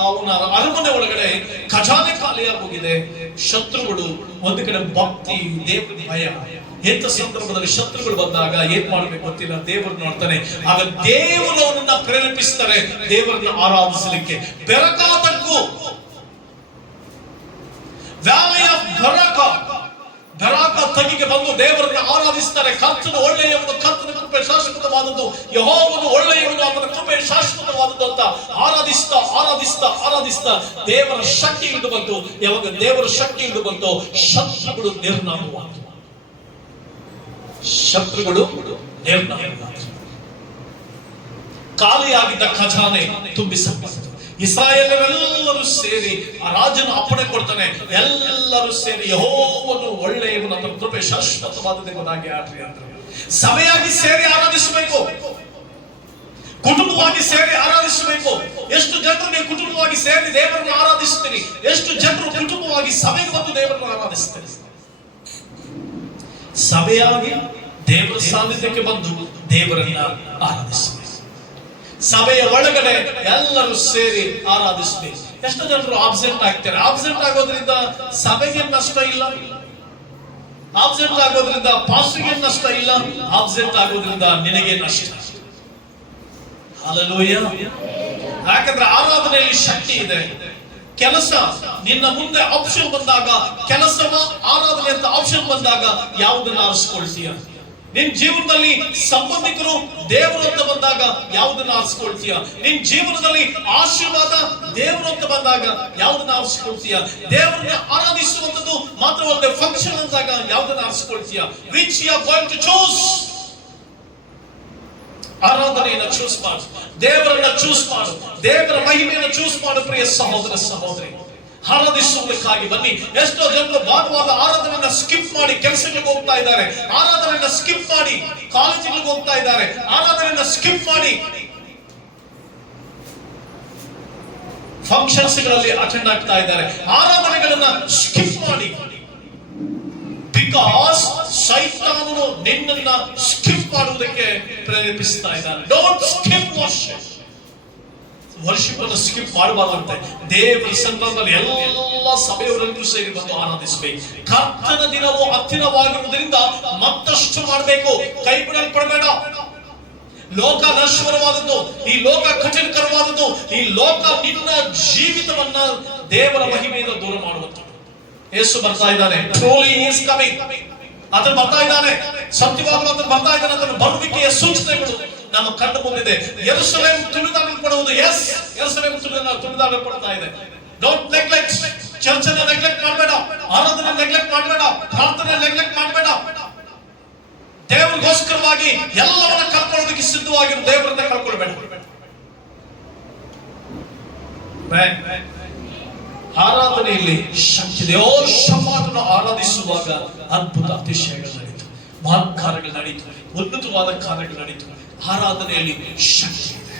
ಅವನ ಅರಮನೆ ಒಳಗಡೆ ಖಜಾನೆ ಖಾಲಿಯಾಗೋಗಿದೆ. ಶತ್ರುಗಳು ಒಂದು ಕಡೆ ಭಕ್ತಿ, ದೇವರ ಭಯ. ಎಂತ ಸಂದರ್ಭದಲ್ಲಿ ಶತ್ರುಗಳು ಬಂದಾಗ ಏನ್ ಮಾಡ್ಬೇಕು ಗೊತ್ತಿಲ್ಲ, ದೇವರು ನೋಡ್ತಾನೆ. ಆಗ ದೇವರು ಅವನನ್ನ ಪ್ರೇರೇಪಿಸ್ತಾರೆ ದೇವರನ್ನ ಆರಾಧಿಸಲಿಕ್ಕೆ. ಬೆರಕಾತಕ್ಕೂ ವ್ಯಾಲಿ ಆಫ್ ಬೆರಾಕ ತಗ್ಗಿಗೆ ಬಂದು ದೇವರನ್ನ ಆರಾಧಿಸ್ತಾರೆ. ಕರ್ತನು ಒಳ್ಳೆಯವನು, ಕರ್ತನ ಕೃಪೆ ಶಾಶ್ವತವಾದದ್ದು, ಯೆಹೋವನು ಒಳ್ಳೆಯವನು, ಅವನ ಕೃಪೆ ಶಾಶ್ವತವಾದದ್ದು ಅಂತ ಆರಾಧಿಸ್ತಾ ಆರಾಧಿಸ್ತಾ ಆರಾಧಿಸ್ತಾ ದೇವರ ಶಕ್ತಿ ಇಳಿದು ಬಂತು. ಯಾವಾಗ ದೇವರ ಶಕ್ತಿ ಇಳಿದು ಬಂತು, ಶತ್ರುಗಳು ನಿರ್ನಾಮವಾದರು. ಖಾಲಿಯಾಗಿದ್ದ ಖಜಾನೆ ತುಂಬಿಸಲ್ಪಟ್ಟಿತು. ಇಸ್ರಾಯೇಲರೆಲ್ಲರೂ ಸೇರಿ ಆ ರಾಜನ ಅಪ್ಪಣೆ ಕೊಡ್ತಾನೆ. ಎಲ್ಲರೂ ಸೇರಿ ಯೆಹೋವನು ಒಳ್ಳೆಯವನು, ಅವನ ಕೃಪೆ ಶಾಶ್ವತವಾದದ್ದೆಂಬುದಾಗಿ ಆಡ್ರಿ ಅಂದ್ರೆ. ಸಭೆಯಾಗಿ ಸೇರಿ ಆರಾಧಿಸಬೇಕು, ಕುಟುಂಬವಾಗಿ ಸೇರಿ ಆರಾಧಿಸಬೇಕು. ಎಷ್ಟು ಜನರು ನೀವು ಕುಟುಂಬವಾಗಿ ಸೇರಿ ದೇವರನ್ನು ಆರಾಧಿಸ್ತೀರಿ? ಎಷ್ಟು ಜನರು ಕುಟುಂಬವಾಗಿ ಸಭೆಗೆ ಬಂದು ದೇವರನ್ನು ಆರಾಧಿಸ್ತೀರಿ? ಸಭೆಯಾಗಿ ದೇವರ ಸಾನ್ನಿಧ್ಯಕ್ಕೆ ಬಂದು ದೇವರನ್ನ ಆರಾಧಿಸಬೇಕು. ಸಭೆಯ ಒಳಗಡೆ ಎಲ್ಲರೂ ಸೇರಿ ಆರಾಧಿಸಬೇಕು. ಎಷ್ಟು ಜನರು ಆಬ್ಸೆಂಟ್ ಆಗ್ತಾರೆ? ಆಬ್ಸೆಂಟ್ ಆಗೋದ್ರಿಂದ ಸಭೆಗೆ ನಷ್ಟ ಇಲ್ಲ, ಆಬ್ಸೆಂಟ್ ಆಗೋದ್ರಿಂದ ಪಾಸ್ಟರ್ಗೆ ನಷ್ಟ ಇಲ್ಲ, ಆಬ್ಸೆಂಟ್ ಆಗೋದ್ರಿಂದ ನಿನಗೆ ನಷ್ಟ. ಹಲ್ಲೆಲೂಯಾ. ಯಾಕಂದ್ರೆ ಆರಾಧನೆಯಲ್ಲಿ ಶಕ್ತಿ ಇದೆ. ಕೆಲಸ ನಿನ್ನ ಮುಂದೆ ಆಪ್ಷನ್ ಬಂದಾಗ, ಕೆಲಸವ ಆರಾಧನೆ ಅಂತ ಆಪ್ಷನ್ ಬಂದಾಗ ಯಾವುದನ್ನ ಆರಿಸ್ಕೊಳ್ತೀಯ? ನಿನ್ ಜೀವನದಲ್ಲಿ ಸಂಬಂಧಿಕರು ದೇವರು ಅಂತ ಬಂದಾಗ ಯಾವುದನ್ನ ಆರಿಸ್ಕೊಳ್ತೀಯ? ನಿನ್ ಜೀವನದಲ್ಲಿ ಆಶೀರ್ವಾದ ದೇವರು ಅಂತ ಬಂದಾಗ ಯಾವುದನ್ನ ಆರಿಸ್ಕೊಳ್ತೀಯ? ದೇವರನ್ನ ಆರಾಧಿಸುವಂತದ್ದು ಮಾತ್ರವಲ್ಲದೆ ಫಂಕ್ಷನ್ ಅಂದಾಗ ಯಾವುದನ್ನ ಆರಿಸ್ಕೊಳ್ತೀಯ? Which you are going to choose? ಆರಾಧನೆಯನ್ನ ಚೂಸ್ ಮಾಡು, ದೇವರನ್ನ ಚೂಸ್ ಮಾಡು, ದೇವರ ಮಹಿಮೆಯನ್ನು ಚೂಸ್ ಮಾಡು. ಪ್ರಿಯ ಸಹೋದರ ಸಹೋದರಿ, ಆರಾಧಿಸುವುದಕ್ಕಾಗಿ ಬನ್ನಿ. ಎಷ್ಟೋ ಜನರು ಭಾನುವಾರ ಆರಾಧನೆಯನ್ನ ಸ್ಕಿಪ್ ಮಾಡಿ ಕೆಲಸಗಳಿಗೆ ಹೋಗ್ತಾ ಇದ್ದಾರೆ, ಆರಾಧನೆಯನ್ನ ಸ್ಕಿಪ್ ಮಾಡಿ ಕಾಲೇಜುಗಳಿಗೆ ಹೋಗ್ತಾ ಇದ್ದಾರೆ, ಆರಾಧನೆಯನ್ನ ಸ್ಕಿಪ್ ಮಾಡಿ ಫಂಕ್ಷನ್ಸ್ ಗಳಲ್ಲಿ ಅಟೆಂಡ್ ಆಗ್ತಾ ಇದ್ದಾರೆ, ಆರಾಧನೆಗಳನ್ನ ಸ್ಕಿಪ್ ಮಾಡಿ. ಬಿಕಾಸ್ ಸೈತಾನನು ನಿನ್ನನ್ನ ಸ್ಕಿಪ್ ಮಾಡುವುದಕ್ಕೆ ಪ್ರೇರೇಪಿಸ್ತಾ ಇದ್ದಾನೆ. Don't skip worship. ವರ್ಷಿಪ್ ಅನ್ನು ಸ್ಕಿಪ್ ಮಾಡಬಾರ್ದಂತೆ. ದೇವರ ಸಂದರ್ಭದಲ್ಲಿ ಎಲ್ಲ ಸಭೆಯವರೆಲ್ಲರೂ ಸೇರಿ ಬಂದು ಆರಾಧಿಸಬೇಕು. ಕರ್ತನ ದಿನವು ಹತ್ತಿರವಾಗಿರುವುದರಿಂದ ಮತ್ತಷ್ಟು ಮಾಡಬೇಕು. ಕೈ ಬಿಡಲ್ಪಡಬೇಡ. ಲೋಕ ನಶ್ವರವಾದದ್ದು, ಈ ಲೋಕ ಕಠಿಣಕರವಾದದ್ದು, ಈ ಲೋಕ ನಿನ್ನ ಜೀವಿತವನ್ನ ದೇವರ ಮಹಿಮೆಯಿಂದ ದೂರ ಮಾಡುವಂತ. ಯೇಸು ಬರ್ತಾ ಇದ್ದಾನೆ. Trolley is coming. ಅದನ್ನು ಬರ್ತಾ ಇದ್ದಾನೆ. ಸತ್ಯವಾಗ್ಲೂ ಅದನ್ನು ಬರ್ತಾ ಇದ್ದಾನೆ. ಅದನ್ನು ಬರುವಿಕೆಯ ಸೂಚನೆಗಳು ನಮ್ಮ ಕಣ್ಣು ಮುಂದಿದೆ. ಯೆರೂಸಲೇಮ್ ತುಳಿದಾಡಲ್ಪಡುವುದು. ಎಸ್, ಯೆರೂಸಲೇಮ್ ತುಳಿದಾಡಲ್ಪಡ್ತಾ ಇದೆ. Don't neglect. ಚರ್ಚ್ ಅನ್ನು ನೆಗ್ಲೆಕ್ಟ್ ಮಾಡಬೇಡ, ಆರಾಧನೆ ನೆಗ್ಲೆಕ್ಟ್ ಮಾಡಬೇಡ, ಪ್ರಾರ್ಥನೆ ನೆಗ್ಲೆಕ್ಟ್ ಮಾಡಬೇಡ. ದೇವರಿಗೋಸ್ಕರವಾಗಿ ಎಲ್ಲವನ್ನ ಕಳ್ಕೊಳ್ಳೋದಕ್ಕೆ ಸಿದ್ಧವಾಗಿರು. ದೇವರನ್ನ ಕಳ್ಕೊಳ್ಬೇಡ. ಆರಾಧನೆಯಲ್ಲಿ ಶಕ್ತಿ ಇದೆ. ಶಫಾಟನ್ನು ಆರಾಧಿಸುವಾಗ ಅದ್ಭುತ ಅತಿಶಯಗಳು ನಡೀತು, ಮಹತ್ ಕಾರ್ಯಗಳು ನಡೀತು, ಉನ್ನತವಾದ ಕಾರ್ಯಗಳು ನಡೀತು. ಆರಾಧನೆಯಲ್ಲಿ ಶಕ್ತಿ ಇದೆ.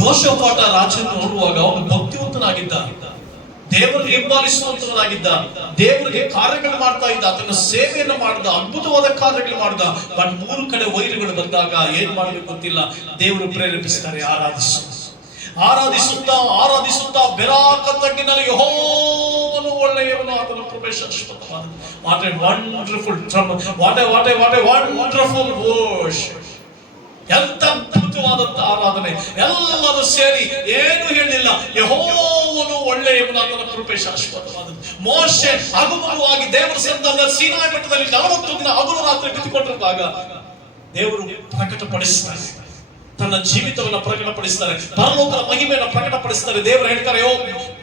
ಯೋಷಾಫಾಟ ರಾಜನ ನೋಡುವಾಗ ಅವನು ಭಕ್ತಿವಂತನಾಗಿದ್ದ, ದೇವರಿಗೆ ಹಿಂಬಾಲಿಸುವಂತವನಾಗಿದ್ದ, ದೇವರಿಗೆ ಕಾರ್ಯಗಳು ಮಾಡ್ತಾ ಇದ್ದ, ತನ್ನ ಸೇವೆಯನ್ನು ಮಾಡಿದ, ಅದ್ಭುತವಾದ ಕಾರ್ಯಗಳು ಮಾಡಿದ. ಬಟ್ 3 ಕಡೆ ವೈರಿಗಳು ಬಂದಾಗ ಏನ್ ಮಾಡ್ಬೇಕು ಗೊತ್ತಿಲ್ಲ. ದೇವರು ಪ್ರೇರೇಪಿಸ್ತಾರೆ, ಆರಾಧಿಸುತ್ತಾ ಆರಾಧಿಸುತ್ತಾ ಬೆರಾಕ ತಗ್ಗಿನಲ್ಲಿ ಯೆಹೋವನು ಒಳ್ಳೆಯವನು, ಆತನ ಕೃಪೆ ಶಾಶ್ವತವಾದದ್ದು. What a wonderful wonderful worship. ಎಂತ ಅದ್ಭುತವಾದಂತ ಆರಾಧನೆ. ಎಲ್ಲರೂ ಸೇರಿ ಏನು ಹೇಳಿಲ್ಲ, ಯೆಹೋವನು ಒಳ್ಳೆಯವನು, ಆತನ ಕೃಪೆ ಶಾಶ್ವತವಾದದ್ದು. ಮೋಶೆ ಹಗುರವಾಗಿ ದೇವರ ಸನ್ನಿಧಾನದಲ್ಲಿ ಸೀನಾಯಿ ಬೆಟ್ಟದಲ್ಲಿ 40 ದಿನ ಹಗಲು ರಾತ್ರಿ ಬಿತ್ತುಕೊಂಡಿರುವಾಗ ದೇವರು ಪ್ರಕಟಪಡಿಸ್ತಾರೆ, ತನ್ನ ಜೀವಿತವನ್ನು ಪ್ರಕಟಪಡಿಸ್ತಾರೆ, ಪರಲೋಕದ ಮಹಿಮೆಯನ್ನು ಪ್ರಕಟಪಡಿಸ್ತಾರೆ. ದೇವರು ಹೇಳ್ತಾರೆ,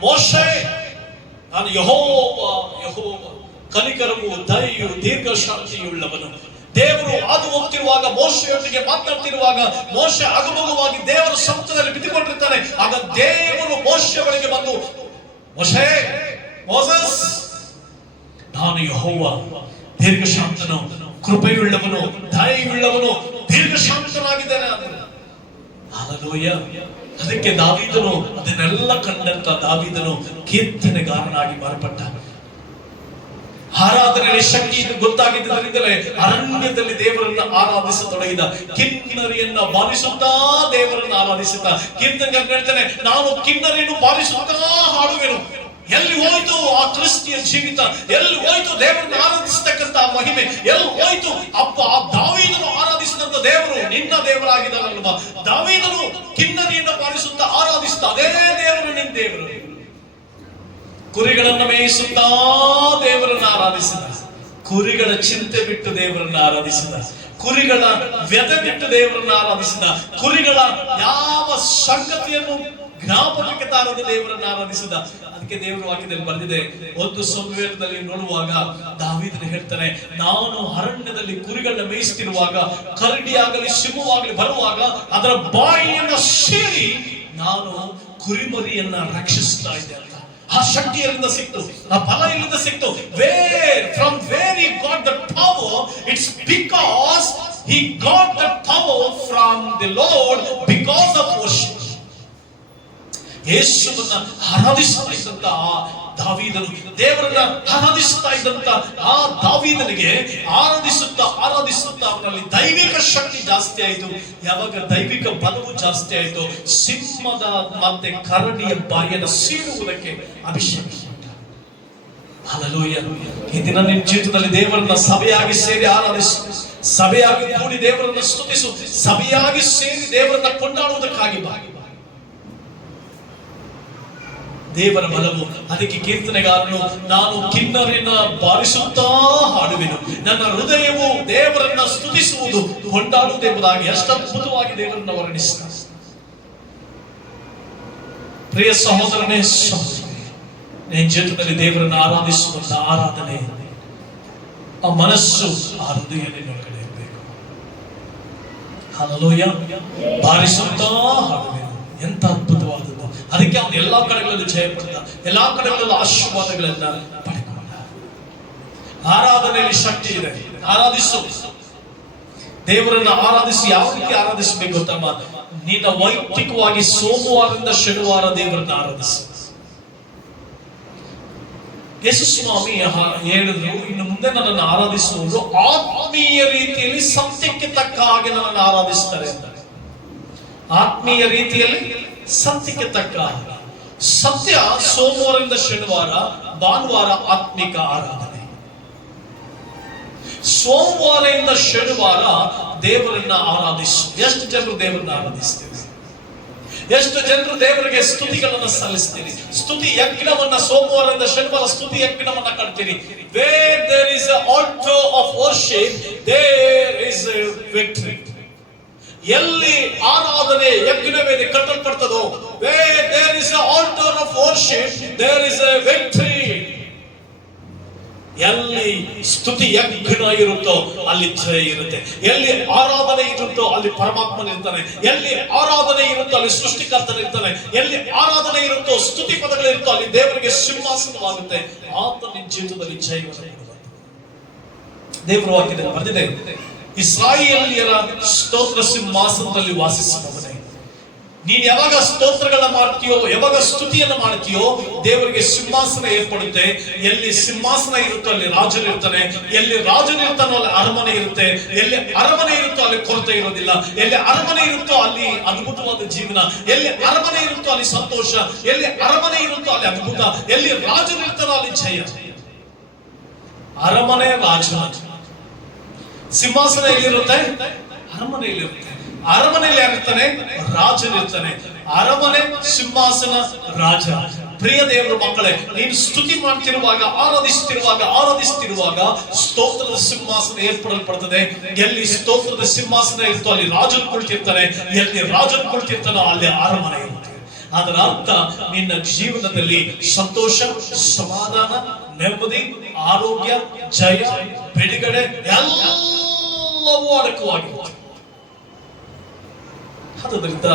ಮೋಶೆ, ನಾನು ಯೆಹೋವ ಕನಿಕರವು ದಯೆಯು ದೀರ್ಘ ಶಾಂತಿಯುಳ್ಳವನು. ದೇವರು ಹಾದು ಹೋಗ್ತಿರುವಾಗ, ಮೋಶೆಯೊಂದಿಗೆ ಮಾತನಾಡ್ತಿರುವಾಗ, ಮೋಶೆ ಅಗಮಗವಾಗಿ ದೇವರ ಸಮ್ಮುಖದಲ್ಲಿ ಬಿದ್ದುಕೊಂಡಿರ್ತಾನೆ. ಆಗ ದೇವರು ಮೋಶೆ ಬಳಿಗೆ ಬಂದು, ಮೋಸೆಸ್, ನಾನು ಯೆಹೋವ ದೀರ್ಘ ಶಾಂತನು, ಕೃಪೆಯುಳ್ಳವನು, ದಯೆಯುಳ್ಳವನು, ದೀರ್ಘಶಾಂತನಾಗಿದ್ದಾನೆ ಅಂದ್ರೆ. ಹಲ್ಲೆಲೂಯ. ಅದಕ್ಕೆ ದಾವೀದನು ಅದನ್ನೆಲ್ಲ ಕಂಡಂತ ದಾವೀದನು ಕೀರ್ತನೆಗಾರನಾಗಿ ಮಾರ್ಪಟ್ಟ. ಆರಾಧನೆಯ ಶಕ್ತಿ ಇದು ಗೊತ್ತಾಗಿದ್ದರಿಂದಲೇ ಅರಣ್ಯದಲ್ಲಿ ದೇವರನ್ನ ಆರಾಧಿಸತೊಡಗಿದ. ಕಿನ್ನರಿಯನ್ನ ಬಾರಿಸುತ್ತಾ ದೇವರನ್ನ ಆರಾಧಿಸುತ್ತಾ ಕೀರ್ತನೆಗಾರ ಹೇಳ್ತಾನೆ, ನಾನು ಕಿನ್ನರಿಯನ್ನು ಬಾರಿಸುತ್ತಾ ಹಾಡುವೆನು. ಎಲ್ಲಿ ಹೋಯ್ತು ಆ ಕ್ರಿಸ್ತಿಯ ಜೀವಿತ? ಎಲ್ಲಿ ಹೋಯ್ತು ದೇವರನ್ನು ಆರಾಧಿಸತಕ್ಕಂತ ಮಹಿಮೆ? ಎಲ್ಲಿ ಹೋಯ್ತು ಅಪ್ಪ ಆ ದಾವೀದನು ಆರಾಧಿಸಿದಂತ ದೇವರು ನಿನ್ನ ದೇವರಾಗಿದ್ದಾನಲ್ವಾ? ದಾವೀದನು ಕಿನ್ನರಿಯನ್ನು ಬಾರಿಸುತ್ತಾ ಆರಾಧಿಸುತ್ತಾ ಅದೇ ದೇವರು ನಿನ್ನ ದೇವರು. ಕುರಿಗಳನ್ನು ಮೇಯಿಸುತ್ತಾ ದೇವರನ್ನು ಆರಾಧಿಸಿದ. ಕುರಿಗಳ ಚಿಂತೆ ಬಿಟ್ಟು ದೇವರನ್ನು ಆರಾಧಿಸಿದ. ಕುರಿಗಳ ವ್ಯಥೆ ಬಿಟ್ಟು ದೇವರನ್ನು ಆರಾಧಿಸಿದ. ಕುರಿಗಳ ಯಾವ ಸಂಗತಿಯನ್ನು ಜ್ಞಾಪಕಕ್ಕೆ ತಾರದ ದೇವರನ್ನು ಆರಾಧಿಸಿದ. ಅದಕ್ಕೆ ದೇವರ ವಾಕ್ಯದಲ್ಲಿ ಬರೆದಿದೆ, 1 ಸಮುವೇಲದಲ್ಲಿ ನೋಡುವಾಗ ದಾವೀದನು ಹೇಳ್ತಾನೆ, ನಾನು ಅರಣ್ಯದಲ್ಲಿ ಕುರಿಗಳನ್ನ ಮೇಯಿಸುತ್ತಿರುವಾಗ ಕರಡಿಯಾಗಲಿ ಸಿಂಹವಾಗಲಿ ಬರುವಾಗ ಅದರ ಬಾಯಿಯನ್ನು ಸೀಳಿ ನಾನು ಕುರಿಮರಿಯನ್ನ ರಕ್ಷಿಸ್ತಾ ಇದ್ದೆ ಅಂತ. ಆ ಶಕ್ತಿ ಎಲ್ಲಿಂದ ಸಿಕ್ತು? ಆ ಬಲ ಎಲ್ಲಿಂದ ಸಿಕ್ತು? From where he got the power? It's because he got the power from the Lord because of worship. ಯೇಸುವನ್ನ ಆರಾಧಿಸ್ತಾ ಇದ್ದಂತ ದಾವೀದನು, ದೇವರನ್ನ ಆರಾಧಿಸ್ತಾ ಇದ್ದಂತ ಆ ದಾವೀದನಿಗೆ ಆರಾಧಿಸುತ್ತಾ ಅವನಲ್ಲಿ ದೈವಿಕ ಶಕ್ತಿ ಜಾಸ್ತಿ ಆಯಿತು. ಯಾವಾಗ ದೈವಿಕ ಬಲವು ಜಾಸ್ತಿ ಆಯಿತು, ಸಿಂಹದ ಮತ್ತೆ ಕರಡಿಯ ಬಾಯಿಯನ್ನು ಸೀಳುವುದಕ್ಕೆ ಅಭಿಷೇಕ. ಹಲ್ಲೆಲೂಯ. ಈ ದಿನ ನಿನ್ನ ಜೀವಿತದಲ್ಲಿ ದೇವರನ್ನ ಸಭೆಯಾಗಿ ಸೇರಿ ಆರಾಧಿಸು, ಸಭೆಯಾಗಿ ಕೂಡಿ ದೇವರನ್ನ ಸ್ತುತಿಸು, ಸಭೆಯಾಗಿ ಸೇರಿ ದೇವರನ್ನ ಕೊಂಡಾಡುವುದಕ್ಕಾಗಿ ಬಾ. ದೇವರ ಬಲವು. ಅದಕ್ಕೆ ಕೀರ್ತನೆಗಾರನು, ನಾನು ಕಿನ್ನರಿನ ಬಾರಿಸುತ್ತಾ ಹಾಡುವೆನು, ನನ್ನ ಹೃದಯವು ದೇವರನ್ನ ಸ್ತುತಿಸುವುದು ಕೊಂಡಾಡುವುದೆಂಬುದಾಗಿ ಎಷ್ಟು ಅದ್ಭುತವಾಗಿ ದೇವರನ್ನ ವರ್ಣಿಸ್ತಾರೆ. ಪ್ರಿಯ ಸಹೋದರನೇ, ನಿನ್ನ ಜೀವಿತದಲ್ಲಿ ದೇವರನ್ನು ಆರಾಧಿಸುವಂತ ಆರಾಧನೆ, ಆ ಮನಸ್ಸು, ಆ ಹೃದಯ ನಿನ್ನೊಳಗಡೆ ಇರಬೇಕು. ಹಲ್ಲೆಲೂಯ. ಬಾರಿಸುತ್ತಾ ಹಾಡುವೆನು, ಎಂತ ಅದ್ಭುತವಾದದ್ದು. ಅದಕ್ಕೆ ಅವನು ಎಲ್ಲಾ ಕಡೆಗಳಲ್ಲೂ ಜಯ ಪಡೆದ, ಎಲ್ಲಾ ಕಡೆಗಳಲ್ಲೂ ಆಶೀರ್ವಾದಗಳನ್ನ ಪಡೆದುಕೊಂಡ. ಆರಾಧನೆಯಲ್ಲಿ ಶಕ್ತಿ ಇದೆ. ಆರಾಧಿಸು, ದೇವರನ್ನ ಆರಾಧಿಸಿ. ಯಾವ ರೀತಿ ಆರಾಧಿಸಬೇಕು ತಮ್ಮ? ನಿನ್ನ ವೈಯಕ್ತಿಕವಾಗಿ ಸೋಮವಾರದಿಂದ ಶನಿವಾರ ದೇವರನ್ನ ಆರಾಧಿಸು. ಯೇಸು ಸ್ವಾಮಿ ಹೇಳಿದ್ರು, ಇನ್ನು ಮುಂದೆ ನನ್ನನ್ನು ಆರಾಧಿಸುವುದು ಆತ್ಮೀಯ ರೀತಿಯಲ್ಲಿ ಸತ್ಯಕ್ಕೆ ತಕ್ಕ ಹಾಗೆ ನನ್ನನ್ನು ಆರಾಧಿಸ್ತಾರೆ ಅಂತ. ಆತ್ಮೀಯ ರೀತಿಯಲ್ಲಿ ಸತ್ಯಕ್ಕೆ ತಕ್ಕ ಸತ್ಯ. ಸೋಮವಾರದಿಂದ ಶನಿವಾರ, ಭಾನುವಾರ ಆತ್ಮಿಕ ಆರಾಧನೆ. ಸೋಮವಾರದಿಂದ ಶನಿವಾರ ದೇವರನ್ನ ಆರಾಧಿಸು. ಎಷ್ಟು ಜನರು ದೇವರನ್ನ ಆರಾಧಿಸ್ತೇವೆ? ಎಷ್ಟು ಜನರು ದೇವರಿಗೆ ಸ್ತುತಿಗಳನ್ನು ಸಲ್ಲಿಸ್ತೀರಿ? ಸ್ತುತಿ ಯಜ್ಞವನ್ನ ಸೋಮವಾರದಿಂದ ಶನಿವಾರ ಸ್ತುತಿ ಯಜ್ಞವನ್ನ ಕಟ್ತೀರಿ. Where there is an altar of worship, there is a victory. ಎಲ್ಲಿ ಆರಾಧನೆ ಯಜ್ಞವೇದಿ ಕಟ್ಟಲ್ಪಡ್ತದೋ, where there is an altar of worship, there is a victory. ಎಲ್ಲಿ ಸ್ತುತಿ ಯಜ್ಞ ಇರುತ್ತೋ ಅಲ್ಲಿ ಜಯ ಇರುತ್ತೆ. ಎಲ್ಲಿ ಆರಾಧನೆ ಇರುತ್ತೋ ಅಲ್ಲಿ ಪರಮಾತ್ಮನ ಇರ್ತಾನೆ. ಎಲ್ಲಿ ಆರಾಧನೆ ಇರುತ್ತೋ ಅಲ್ಲಿ ಸೃಷ್ಟಿಕರ್ತನ ಇರ್ತಾನೆ. ಎಲ್ಲಿ ಆರಾಧನೆ ಇರುತ್ತೋ, ಸ್ತುತಿ ಪದಗಳಿರುತ್ತೋ ಅಲ್ಲಿ ದೇವರಿಗೆ ಸಿಂಹಾಸನವಾಗುತ್ತೆ. ಆತ ನಿನ್ನ ಜೀವಿತದಲ್ಲಿ ಜಯವನ್ನು ಕೊಡುವ ದೇವರ ವಾಕ್ಯದಲ್ಲಿ ಬರೆದಿದೆ, ಇಸ್ರಾಯೇಲ್ಯರ ಸ್ತೋತ್ರ ಸಿಂಹಾಸನದಲ್ಲಿ ವಾಸಿಸುವವನೇ. ನೀನ್ ಯಾವಾಗ ಸ್ತೋತ್ರಗಳನ್ನ ಮಾಡ್ತೀಯೋ, ಯಾವಾಗ ಸ್ತುತಿಯನ್ನ ಮಾಡ್ತೀಯೋ, ದೇವರಿಗೆ ಸಿಂಹಾಸನ ಏರ್ಪಡುತ್ತೆ. ಎಲ್ಲಿ ಸಿಂಹಾಸನ ಇರುತ್ತೋ ಅಲ್ಲಿ ರಾಜನು ಇರ್ತಾನೆ. ಎಲ್ಲಿ ರಾಜನು ಇರ್ತಾನೋ ಅಲ್ಲಿ ಅರಮನೆ ಇರುತ್ತೆ. ಎಲ್ಲಿ ಅರಮನೆ ಇರುತ್ತೋ ಅಲ್ಲಿ ಕೊರತೆ ಇರೋದಿಲ್ಲ. ಎಲ್ಲಿ ಅರಮನೆ ಇರುತ್ತೋ ಅಲ್ಲಿ ಅದ್ಭುತವಾದ ಜೀವನ. ಎಲ್ಲಿ ಅರಮನೆ ಇರುತ್ತೋ ಅಲ್ಲಿ ಸಂತೋಷ. ಎಲ್ಲಿ ಅರಮನೆ ಇರುತ್ತೋ ಅಲ್ಲಿ ಅದ್ಭುತ. ಎಲ್ಲಿ ರಾಜನು ಇರ್ತಾನೋ ಅಲ್ಲಿ ಜಯ. ಅರಮನೆ ರಾಜ, ಸಿಂಹಾಸನ ಎಲ್ಲಿರುತ್ತೆ? ಅರಮನೆಯಲ್ಲಿರುತ್ತೆ. ಅರಮನೆಯಲ್ಲಿ ಯಾರಿರ್ತಾನೆ? ರಾಜನಿರ್ತಾನೆ. ಅರಮನೆ, ಸಿಂಹಾಸನ, ರಾಜ. ಪ್ರಿಯ ದೇವರ ಮಕ್ಕಳೇ, ನೀನು ಸ್ತುತಿ ಮಾಡ್ತಿರುವಾಗ, ಆರಾಧಿಸುತ್ತಿರುವಾಗ ಸ್ತೋತ್ರದ ಸಿಂಹಾಸನ ಏರ್ಪಡಲ್ಪಡ್ತದೆ. ಎಲ್ಲಿ ಸ್ತೋತ್ರದ ಸಿಂಹಾಸನ ಇರುತ್ತೋ ಅಲ್ಲಿ ರಾಜನ್ ಕುಳಿತಿರ್ತಾನೆ. ಎಲ್ಲಿ ರಾಜನ್ ಕುಳಿತಿರ್ತಾನೋ ಅಲ್ಲಿ ಅರಮನೆ ಇರುತ್ತೆ. ಅದರ ಅರ್ಥ ನಿನ್ನ ಜೀವನದಲ್ಲಿ ಸಂತೋಷ, ಸಮಾಧಾನ, ನೆಮ್ಮದಿ, ಆರೋಗ್ಯ, ಜಯ, ಬಿಡುಗಡೆ ಎಲ್ಲವೂ ಅಡಕವಾಗಿದೆ. ಆದ್ದರಿಂದ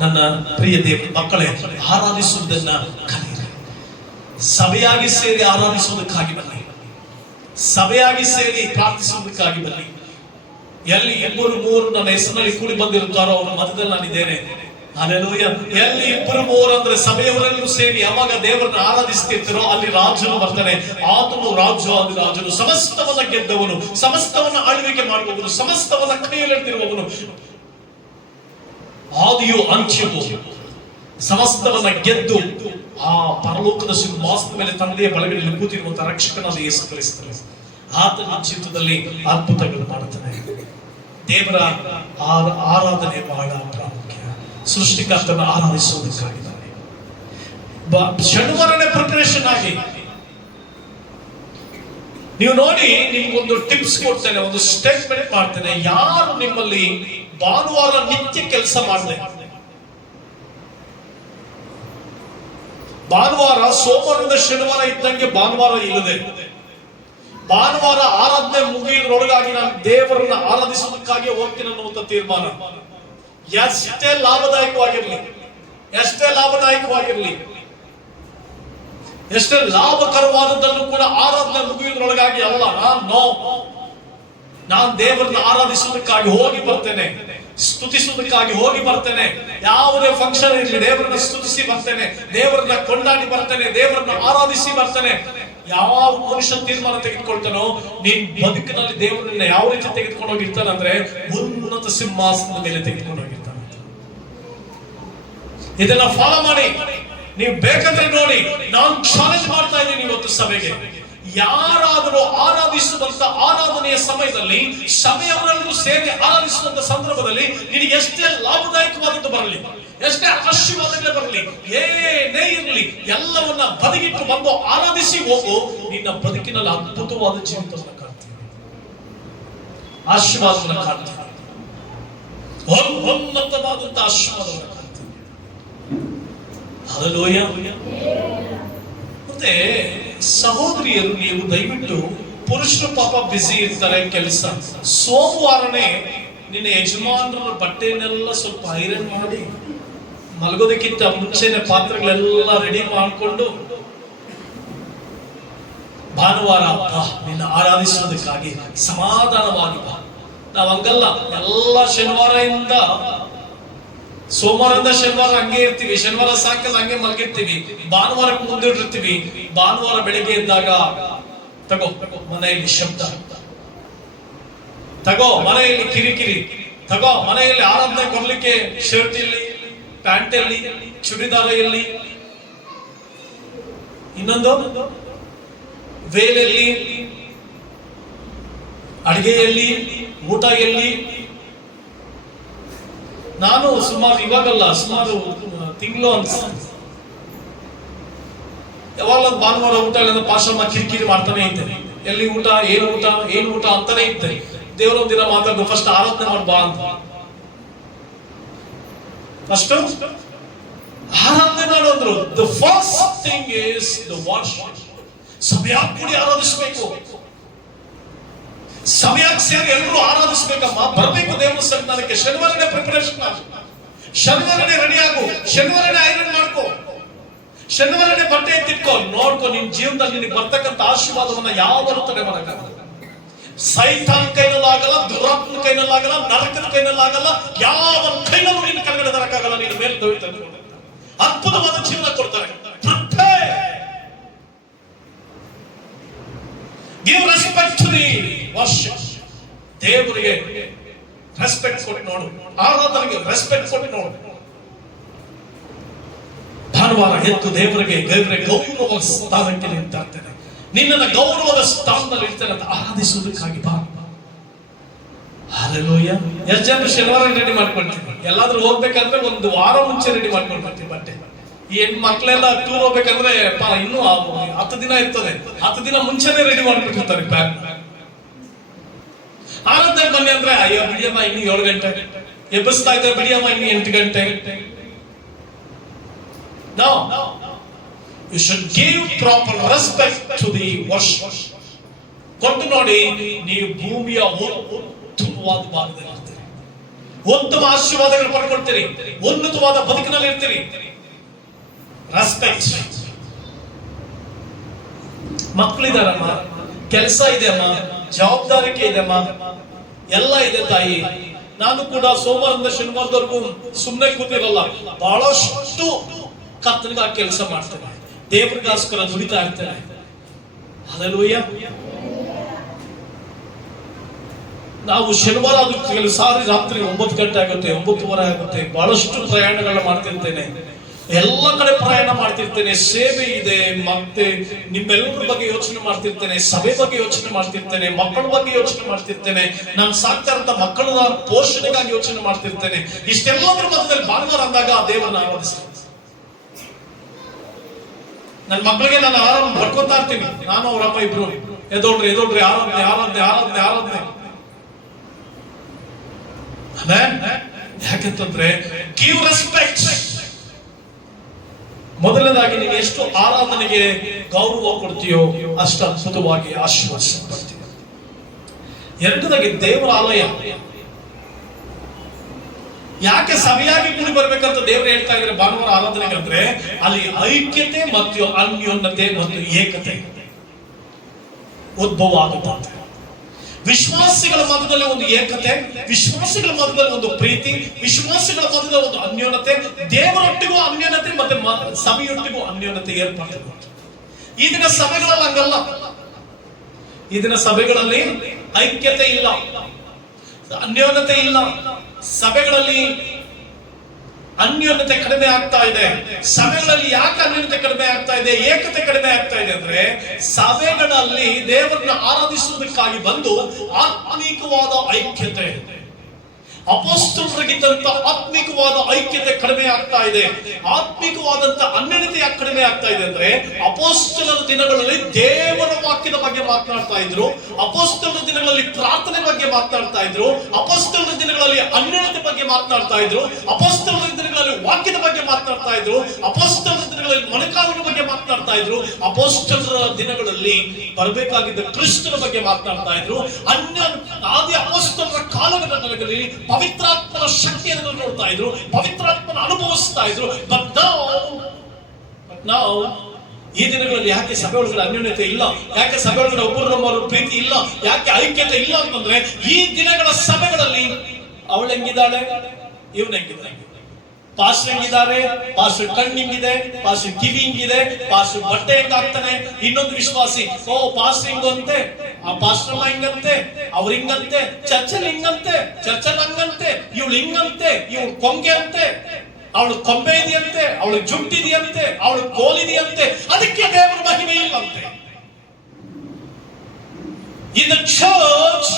ನನ್ನ ಪ್ರಿಯ ದೇವ ಮಕ್ಕಳೇ, ಆರಾಧಿಸುವುದನ್ನ ಕಲಿಯಿರಿ. ಸಭೆಯಾಗಿ ಸೇರಿ ಆರಾಧಿಸುವುದಕ್ಕಾಗಿ ಬನ್ನಿ. ಸಭೆಯಾಗಿ ಸೇರಿ ಪ್ರಾರ್ಥಿಸುವುದಕ್ಕಾಗಿ ಬನ್ನಿ. ಎಲ್ಲಿ ಇಬ್ಬರು ಮೂವರು ನನ್ನ ಹೆಸರಿನಲ್ಲಿ ಕೂಡಿ ಬಂದಿರುತ್ತಾರೋ ಅವರ ಮಧ್ಯದಲ್ಲಿ ನಾನಿದ್ದೇನೆ. ಹಲ್ಲೆಲೂಯಾ. ಎಲ್ಲಿ ಇಬ್ಬರು ಮೂವರು ಅಂದ್ರೆ ಸಭೆಯವರೆಲ್ಲರೂ ಸೇರಿ ಯಾವಾಗ ದೇವರನ್ನು ಆರಾಧಿಸ್ತಿರ್ತಾರೋ ಅಲ್ಲಿ ರಾಜನು ಬರ್ತಾನೆ. ಆತನು ರಾಜನು, ಸಮಸ್ತವನ್ನ ಗೆದ್ದವನು, ಸಮಸ್ತವನ್ನ ಆಳ್ವಿಕೆ ಮಾಡುವವನು, ಸಮಸ್ತವನ್ನ ಕೈಯಲ್ಲಿ ಹಿಡಿದಿರುವವನು, ಆದಿಯು ಅಂತ್ಯವೂ, ಸಮಸ್ತವನ್ನ ಗೆದ್ದು ಆ ಪರಲೋಕದ ಸಿಂಹಾಸನದ ಮೇಲೆ ತಂದೆಯ ಬಲಗಡೆಯಲ್ಲಿ ಕೂತಿರುವಂತಹ ರಕ್ಷಕನಾದ ಯೇಸು ಕ್ರಿಸ್ತನು ಆತನ ಜೀವಿತದಲ್ಲಿ ಅದ್ಭುತಗಳು ಮಾಡುತ್ತಾನೆ. ದೇವರ ಆರಾಧನೆ ಬಹಳ ಪ್ರಾಮುಖ್ಯ. ಸೃಷ್ಟಿಕರ್ತನ ಆರಾಧಿಸುವುದಕ್ಕಾಗಿದ್ದಾನೆ. ಶನಿವಾರನೇ ಪ್ರಿಪರೇಷನ್ ಆಗಿ ನೀವು ನೋಡಿ, ನಿಮ್ಗೊಂದು ಟಿಪ್ಸ್ ಕೊಡ್ತೇನೆ, ಒಂದು ಸ್ಟೇಟ್ಮೆಂಟ್ ಮಾಡ್ತೇನೆ. ಯಾರು ನಿಮ್ಮಲ್ಲಿ ಭಾನುವಾರ ನಿತ್ಯ ಕೆಲಸ ಮಾಡಿದೆ, ಭಾನುವಾರ ಸೋಮವಾರದಿಂದ ಶನಿವಾರ ಇದ್ದಂಗೆ ಭಾನುವಾರ ಇಲ್ಲದೆ, ಭಾನುವಾರ ಆರಾಧನೆ ಮುಗಿಯುವುದರೊಳಗಾಗಿ ನಾನು ದೇವರನ್ನ ಆರಾಧಿಸುವುದಕ್ಕಾಗಿ ಹೋಗ್ತೀನಿ ಅನ್ನುವಂಥ ತೀರ್ಮಾನ ಎಷ್ಟೇ ಲಾಭದಾಯಕವಾಗಿರ್ಲಿ, ಎಷ್ಟೇ ಲಾಭಕರವಾದದ್ದನ್ನು ಕೂಡ ಆರಾಧನೆ ಮುಗಿಯುವುದರೊಳಗಾಗಿ ಅಲ್ಲ, ನಾನು ದೇವರನ್ನ ಆರಾಧಿಸುವುದಕ್ಕಾಗಿ ಹೋಗಿ ಬರ್ತೇನೆ, ಸ್ತುತಿಸುವುದಕ್ಕಾಗಿ ಹೋಗಿ ಬರ್ತೇನೆ. ಯಾವುದೇ ಫಂಕ್ಷನ್ ಇರಲಿ ದೇವರನ್ನ ಸ್ತುತಿಸಿ ಬರ್ತೇನೆ, ದೇವರನ್ನ ಕೊಂಡಾಡಿ ಬರ್ತೇನೆ, ದೇವರನ್ನ ಆರಾಧಿಸಿ ಬರ್ತೇನೆ. ಯಾವ ಮನುಷ್ಯ ತೀರ್ಮಾನ ತೆಗೆದುಕೊಳ್ತಾನೋ, ನೀನ್ ಬದುಕಿನಲ್ಲಿ ದೇವರನ್ನ ಯಾವ ರೀತಿ ತೆಗೆದುಕೊಂಡು ಹೋಗಿರ್ತಾನಂದ್ರೆ ಉನ್ನತ ಸಿಂಹಾಸನದ ಮೇಲೆ ತೆಗೆದುಕೊಂಡು ಹೋಗಿರ್ತಾನೆ. ಇದನ್ನ ಫಾಲೋ ಮಾಡಿ, ನೀವು ಬೇಕಾದ್ರೆ ನೋಡಿ. ನಾನು ಚಾಲೆಂಜ್ ಮಾಡ್ತಾ ಇದ್ದೀನಿ ಇವತ್ತು ಸಭೆಗೆ, ಯಾರಾದರೂ ಆರಾಧಿಸುವಂತ ಆರಾಧನೆಯ ಸಮಯದಲ್ಲಿ ಸಭೆಯವರೆಲ್ಲರೂ ಸೇರಿ ಆರಾಧಿಸುವಂತ ಸಂದರ್ಭದಲ್ಲಿ ನಿನಗೆ ಎಷ್ಟೇ ಲಾಭದಾಯಕವಾದದ್ದು ಬರಲಿ, ಎಷ್ಟೇ ಆಶೀರ್ವಾದಗಳೇ ಬರಲಿ, ಏನೇ ಇರಲಿ, ಎಲ್ಲವನ್ನ ಬದಿಗಿಟ್ಟು ಬಂದು ಆರಾಧಿಸಿ ಹೋಗು. ನಿನ್ನ ಬದುಕಿನಲ್ಲಿ ಅದ್ಭುತವಾದ ಜೀವಿತವನ್ನು ಕಾಣ್ತೀವಿ, ಆಶೀರ್ವಾದವನ್ನು ಕಾಣ್ತೀವಿ, ಉನ್ನತವಾದಂತ ಆಶೀರ್ವಾದವನ್ನು ಕಾಣ್ತೀವಿ. ಹಲ್ಲೆಲೂಯಾ. ಮತ್ತೆ ಸಹೋದರಿಯರು, ನೀವು ದಯವಿಟ್ಟು, ಪುರುಷರು ಪಾಪ ಬ್ಯುಸಿ ಇರ್ತಾರೆ ಕೆಲಸ, ಸೋಮವಾರನೇ ನಿನ್ನ ಯಜಮಾನರ ಬಟ್ಟೆನೆಲ್ಲ ಸ್ವಲ್ಪ ಐರನ್ ಮಾಡಿ ಮಲಗೋದಕ್ಕಿಂತ ಮುಂಚೆನೆ ಪಾತ್ರೆಗಳೆಲ್ಲ ರೆಡಿ ಮಾಡಿಕೊಂಡು ಭಾನುವಾರ ನಿನ್ನ ಆರಾಧಿಸೋದಕ್ಕಾಗಿ ಸಮಾಧಾನವಾಗಿ ಬಾ. ನಾವ್ ಹಂಗಲ್ಲ, ಎಲ್ಲ ಶನಿವಾರದಿಂದ ಸೋಮವಾರದಿಂದ ಶನಿವಾರ ಹಂಗೆ ಇರ್ತೀವಿ, ಶನಿವಾರ ಸಾಯಂಕಾಲ ಹಂಗೆ ಮಲಗಿರ್ತೀವಿ, ಭಾನುವಾರಕ್ಕೆ ಮುಂದಿಟ್ಟಿರ್ತೀವಿ. ಭಾನುವಾರ ಬೆಳಿಗ್ಗೆ ಎದ್ದಾಗ ತಗೋ ಮನೆಯಲ್ಲಿ ಶಬ್ದ, ತಗೋ ಮನೆಯಲ್ಲಿ ಕಿರಿಕಿರಿ, ತಗೋ ಮನೆಯಲ್ಲಿ ಆರಾಧನೆ ಕೊಡ್ಲಿಕ್ಕೆ ಶರ್ಟ್ ಇಲ್ಲಿ, ಪ್ಯಾಂಟ್ ಎಲ್ಲಿ, ಚೂಡಿದಾರ ಎಲ್ಲಿ, ಇನ್ನೊಂದು ವೇಲೆಲ್ಲಿ, ಅಡಿಗೆಯಲ್ಲಿ, ಊಟ ಎಲ್ಲಿ. ನಾನು ಸುಮಾರು ತಿಂಗಳು ಯಾವಾಗ ಭಾನುವಾರ ಊಟ ಇಲ್ಲ ಪಾಶ್ರಮ ಕಿರಿಕಿರಿ ಮಾಡ್ತಾನೆ ಇದ್ದೆ. ಎಲ್ಲಿ ಊಟ, ಏನು ಊಟ ಅಂತಾನೆ ಇದ್ದೆ. ದೇವರೊಂದು ದಿನ ಮಾತಾಡೋದು, ಫಸ್ಟ್ ಆರಾಧನೆ ಮಾಡ್ಬಾ ಅಂತ. ಫಸ್ಟ್ ಆರಾಧನೆ ಮಾಡೋದ್ರು. The first thing is the worship. ಸಭೆಯಾಗಿ ಕೂಡಿ ಆರಾಧಿಸಬೇಕು, ಸಭೆಯಾಗಿ ಸೇರಿ ಎಲ್ಲರೂ ಆರಾಧಿಸ್ಬೇಕಮ್ಮ, ಬರಬೇಕು ದೇವರ ಸನ್ನಿಧಾನಕ್ಕೆ. ಶನಿವಾರನೇ ಪ್ರಿಪರೇಷನ್, ಶನಿವಾರನೇ ರೆಡಿ ಆಗು, ಶನಿವಾರನೇ ಐರನ್ ಮಾಡ್ಕೋ, ಶನಿವಾರನೇ ಬಟ್ಟೆ ಎತ್ತಿಟ್ಕೋ. ನೋಡ್ಕೋ, ನಿನ್ ಜೀವನದಲ್ಲಿ ನಿನಗೆ ಬರ್ತಕ್ಕಂಥ ಆಶೀರ್ವಾದವನ್ನ ಯಾವನು ತಡೆ ಮಾಡಕ್ಕಾಗಲ್ಲ. ಸೈತಾನ್ ಕೈನಲ್ಲಾಗಲ್ಲ, ದುರಾತ್ಮನ ಕೈನಲ್ಲಾಗಲ್ಲ, ನರಕದ ಕೈನಲ್ಲಾಗಲ್ಲ, ಯಾವ ಕೈನಲ್ಲೂ ನಿನ್ನ ಕೆಳಗಡೆ ತರಕ್ಕಾಗಲ್ಲ. ನಿನ್ನ ಮೇಲೆ ದೊರೆಯುತ್ತೆ, ಅದ್ಭುತವಾದ ಜೀವನ ಕೊಡ್ತಾರೆ. Give respect to the worship. ದೇವರಿಗೆ ರೆಸ್ಪೆಕ್ಟ್ ಕೊಟ್ಟು ನೋಡು, ಆರಾಧನೆಗೆ ರೆಸ್ಪೆಕ್ಟ್ ಕೊಟ್ಟು ನೋಡು. ಭಾನುವಾರ ಎದ್ದು ದೇವರಿಗೆ ಗೌರವ ಸ್ಥಾನಕ್ಕೆ ನಿಂತಾಗ್ತೇನೆ, ನಿನ್ನನ್ನು ಗೌರವದ ಸ್ಥಾನದಲ್ಲಿ ಇರ್ತೇನೆ ಅಂತ ಆರಾಧಿಸುವುದಕ್ಕಾಗಿ ಬಾ. ಹಲ್ಲೆಲೂಯಾ. ಎಷ್ಟು ಜನ ಶನಿವಾರ ರೆಡಿ ಮಾಡ್ಕೊಳ್ತೀವಿ, ಎಲ್ಲಾದ್ರೂ ಹೋಗ್ಬೇಕಂದ್ರೆ ಒಂದು ವಾರ ಮುಂಚೆ ರೆಡಿ ಮಾಡ್ಕೊಳ್ತೀವಿ ಬಟ್ಟೆ. ಈ ಮಕ್ಕಳೆಲ್ಲ ಟೂರ್ ಹೋಗ್ಬೇಕಂದ್ರೆ ಇನ್ನೂ 10 ದಿನ ಇರ್ತದೆ, 10 ದಿನ ಮುಂಚೆನೆ ರೆಡಿ ಮಾಡ್ಬಿಟ್ಟಿರ್ತಾರೆ ಪ್ಯಾಕ್. ಆರಾಧನೆ ಬನ್ನಿ ಅಂದ್ರೆ, ಅಯ್ಯೋ ಬಿಡಿಯಮ್ಮ ಇನ್ನು 7 ಗಂಟೆ, ಎಬ್ಬಿಸ್ತಾ ಇದ್ದಾರೆ ಬಿಡಿಯಮ್ಮ ಇನ್ನು 8 ಗಂಟೆ. No, you should give proper respect to the worship. ಕೊಟ್ಟು ನೋಡಿ, ನೀವು ಭೂಮಿಯ ಉತ್ತಮವಾದ ಭಾಗದಲ್ಲಿ ಇರ್ತೀರಿ, ಉತ್ತಮ ಆಶೀರ್ವಾದಗಳು ಪಡ್ಕೊಳ್ತೀರಿ, ಉನ್ನತವಾದ ಬದುಕಿನಲ್ಲಿ ಇರ್ತೀರಿ. ರೆಸ್ಪೆಕ್ಟ್. ಮಕ್ಕಳಿದಾರಮ್ಮ, ಕೆಲಸ ಇದೆ ಅಮ್ಮ, ಜವಾಬ್ದಾರಿಕೆ ಇದೆ ಅಮ್ಮ, ಎಲ್ಲ ಇದೆ ತಾಯಿ. ನಾನು ಕೂಡ ಸೋಮವಾರದಿಂದ ಶನಿವಾರದವರೆಗೂ ಸುಮ್ಮನೆ ಕೂತಿರಲ್ಲ, ಬಹಳಷ್ಟು ಕರ್ತನಿಗಾಗಿ ಕೆಲಸ ಮಾಡ್ತೇನೆ, ದೇವರಿಗೋಸ್ಕರ ದುಡಿತಾ ಇರ್ತೇನೆ. ಹಲ್ಲೆಲೂಯಾ. ನಾವು ಶನಿವಾರ ಕೆಲವು ಸಾರಿ ರಾತ್ರಿ 9 ಗಂಟೆ ಆಗುತ್ತೆ, 9:30 ಆಗುತ್ತೆ, ಬಹಳಷ್ಟು ಪ್ರಯಾಣಗಳನ್ನ ಮಾಡ್ತಿರ್ತೇನೆ. ಎಲ್ಲ ಕಡೆ ಪ್ರಯಾಣ ಮಾಡ್ತಿರ್ತೇನೆ. ಸೇವೆ ಇದೆ, ಮತ್ತೆ ನಿಮ್ಮೆಲ್ಲರ ಬಗ್ಗೆ ಯೋಚನೆ ಮಾಡ್ತಿರ್ತೇನೆ, ಸಭೆ ಬಗ್ಗೆ ಯೋಚನೆ ಮಾಡ್ತಿರ್ತೇನೆ, ಮಕ್ಕಳ ಬಗ್ಗೆ ಯೋಚನೆ ಮಾಡ್ತಿರ್ತೇನೆ, ನಾನು ಸಾಕ್ತಾ ಇರೋ ಮಕ್ಕಳ ಪೋಷಣೆಗಾಗಿ ಯೋಚನೆ ಮಾಡ್ತಿರ್ತೇನೆ. ಇಷ್ಟೆಲ್ಲದರ ಮಧ್ಯದಲ್ಲಿ ಭಾನುವಾರ ಅಂದಾಗ ದೇವರನ್ನ ಆರಾಧಿಸ್ತೇನೆ. ನನ್ನ ಮಕ್ಕಳಿಗೆ ನಾನು ಆರಾಮ ಬರ್ಕೊತಾ ಇರ್ತೀನಿ. ನಾನು ಅವರಮ್ಮ ಇಬ್ರು ಎದೋಡ್ರಿ ಆರಾಧನೆ ಆರಾಧನೆ ಆರಾಧನೆ ಆರಾಧನೆ. ಯಾಕಂತಂದ್ರೆ ಗಿವ್ ರೆಸ್ಪೆಕ್ಟ್. ಮೊದಲನೇದಾಗಿ ನೀನು ಎಷ್ಟು ಆರಾಧನೆಗೆ ಗೌರವ ಕೊಡ್ತೀಯೋ ಅಷ್ಟು ಅದ್ಭುತವಾಗಿ ಆಶೀರ್ವದಿಸಲ್ಪಡ್ತೀಯ. ಎರಡನೇದಾಗಿ ದೇವರ ಆಲಯ. ಯಾಕೆ ಸರಿಯಾಗಿ ಕೂಡಿ ಬರ್ಬೇಕಂತ ದೇವರು ಹೇಳ್ತಾ ಇದ್ದಾರೆ ಭಾನುವಾರ ಆರಾಧನೆಗೆ ಅಂದ್ರೆ ಅಲ್ಲಿ ಐಕ್ಯತೆ ಮತ್ತು ಅನ್ಯೋನ್ಯತೆ ಮತ್ತು ಏಕತೆ ಉದ್ಭವ ಆಗುತ್ತೆ. ವಿಶ್ವಾಸಿಗಳ ಮಧ್ಯದಲ್ಲಿ ಒಂದು ಏಕತೆ, ವಿಶ್ವಾಸಿಗಳ ಮಧ್ಯದಲ್ಲಿ ಒಂದು ಪ್ರೀತಿ, ವಿಶ್ವಾಸಿಗಳ ಮಧ್ಯದಲ್ಲಿ ಒಂದು ಅನ್ಯೋನ್ಯತೆ, ದೇವರೊಟ್ಟಿಗೂ ಅನ್ಯೋನ್ಯತೆ ಮತ್ತೆ ಸಭೆಯೊಟ್ಟಿಗೂ ಅನ್ಯೋನ್ಯತೆ ಏರ್ಪಡ್ತದೆ. ಈ ದಿನ ಸಭೆಗಳಲ್ಲಿ ಹಂಗಲ್ಲ. ಈ ದಿನ ಸಭೆಗಳಲ್ಲಿ ಐಕ್ಯತೆ ಇಲ್ಲ, ಅನ್ಯೋನ್ಯತೆ ಇಲ್ಲ. ಸಭೆಗಳಲ್ಲಿ ಅನ್ಯೋನ್ಯತೆ ಕಡಿಮೆ ಆಗ್ತಾ ಇದೆ. ಸಭೆಗಳಲ್ಲಿ ಯಾಕೆ ಅನ್ಯೋನ್ಯತೆ ಕಡಿಮೆ ಆಗ್ತಾ ಇದೆ, ಏಕತೆ ಕಡಿಮೆ ಆಗ್ತಾ ಇದೆ ಅಂದ್ರೆ ಸಭೆಗಳಲ್ಲಿ ದೇವರನ್ನ ಆರಾಧಿಸುವುದಕ್ಕಾಗಿ ಬಂದು ಆತ್ಮಿಕವಾದ ಐಕ್ಯತೆ, ಅಪೊಸ್ತಲರಿಗಿದ್ದಂತ ಆತ್ಮಿಕವಾದ ಐಕ್ಯತೆ ಕಡಿಮೆ ಆಗ್ತಾ ಇದೆ. ಆತ್ಮಿಕವಾದಂತ ಅನ್ಯೋನ್ಯತೆ ಯಾಕೆ ಕಡಿಮೆ ಆಗ್ತಾ ಇದೆ ಅಂದ್ರೆ ಅಪೊಸ್ತಲರ ದಿನಗಳಲ್ಲಿ ದೇವರ ವಾಕ್ಯದ ಬಗ್ಗೆ ಮಾತನಾಡ್ತಾ ಇದ್ರು, ಅಪೊಸ್ತಲರ ದಿನಗಳಲ್ಲಿ ಪ್ರಾರ್ಥನೆ ಬಗ್ಗೆ ಮಾತನಾಡ್ತಾ ಇದ್ರು, ಅಪೊಸ್ತಲರ ದಿನಗಳಲ್ಲಿ ಅನ್ಯೋನ್ಯತೆ ಬಗ್ಗೆ ಮಾತನಾಡ್ತಾ ಇದ್ರು, ಅಪೊಸ್ತಲರ ದಿನಗಳಲ್ಲಿ ವಾಕ್ಯದ ಬಗ್ಗೆ ಮಾತನಾಡ್ತಾ ಇದ್ರು, ಅಪೊಸ್ತಲರ ದಿನಗಳಲ್ಲಿ ಮೊಣಕಾಲಿನ ಬಗ್ಗೆ ಮಾತನಾಡ್ತಾ ಇದ್ರು, ಅಪೊಸ್ತಲರ ದಿನಗಳಲ್ಲಿ ಬರಬೇಕಾಗಿದ್ದ ಕ್ರಿಸ್ತನ ಬಗ್ಗೆ ಮಾತನಾಡ್ತಾ ಇದ್ರು. ಆದಿ ಅಪೊಸ್ತಲರ ಕಾಲಘಟ್ಟಗಳಲ್ಲಿ ಪವಿತ್ರಾತ್ಮನ ಶಕ್ತಿಯನ್ನು ನೋಡ್ತಾ ಇದ್ರು, ಪವಿತ್ರಾತ್ಮನ ಅನುಭವಿಸ್ತಾ ಇದ್ರು. ಬಟ್ ನಾವು ಈ ದಿನಗಳಲ್ಲಿ ಯಾಕೆ ಸಭೆ ಒಳಗಡೆ ಅನ್ಯೋನ್ಯತೆ ಇಲ್ಲ, ಯಾಕೆ ಸಭೆ ಒಳಗಡೆ ಒಬ್ಬರೊಬ್ಬರ ಪ್ರೀತಿ ಇಲ್ಲ, ಯಾಕೆ ಐಕ್ಯತೆ ಇಲ್ಲ ಅಂತಂದ್ರೆ ಈ ದಿನಗಳ ಸಭೆಗಳಲ್ಲಿ ಅವಳು ಹೆಂಗಿದ್ದಾಳೆ, ಇವನು ಹೆಂಗಿದ್ದಾನೆ, ಪಾಸ್ಟರ್ ಹೆಂಗಿದ್ದಾರೆ, ಪಾಸ್ಟರ್ ಕಣ್ಣು ಹಿಂಗಿದೆ, ಪಾಸ್ಟರ್ ಕಿವಿ ಹಿಂಗಿದೆ, ಪಾಸ್ಟರ್ ಬಟ್ಟೆ ಹೆಂಗಾಗ್ತಾನೆ, ಇನ್ನೊಂದು ವಿಶ್ವಾಸಿ ಓ ಪಾಸ್ಟರ್ ಹಿಂಗಂತೆ, ಆ ಪಾಸ್ಟರ್ ಹಿಂಗಂತೆ, ಅವ್ರ ಹಿಂಗಂತೆ, ಚರ್ಚಲ್ ಹಿಂಗಂತೆ, ಚರ್ಚಲ್ ಹಂಗಂತೆ, ಇವಳು ಹಿಂಗಂತೆ, ಇವಳು ಕೊಂಗೆ ಅಂತೆ, ಅವಳು ಕೊಂಬೆ ಇದೆಯಂತೆ, ಅವಳು ಜುಟ್ಟಿದೆಯಂತೆ, ಅವಳು ಕೋಲಿದೆಯಂತೆ, ಅದಕ್ಕೆ ದೇವರ ಮಹಿಮೆ ಇಲ್ಲಂತೆ. In the church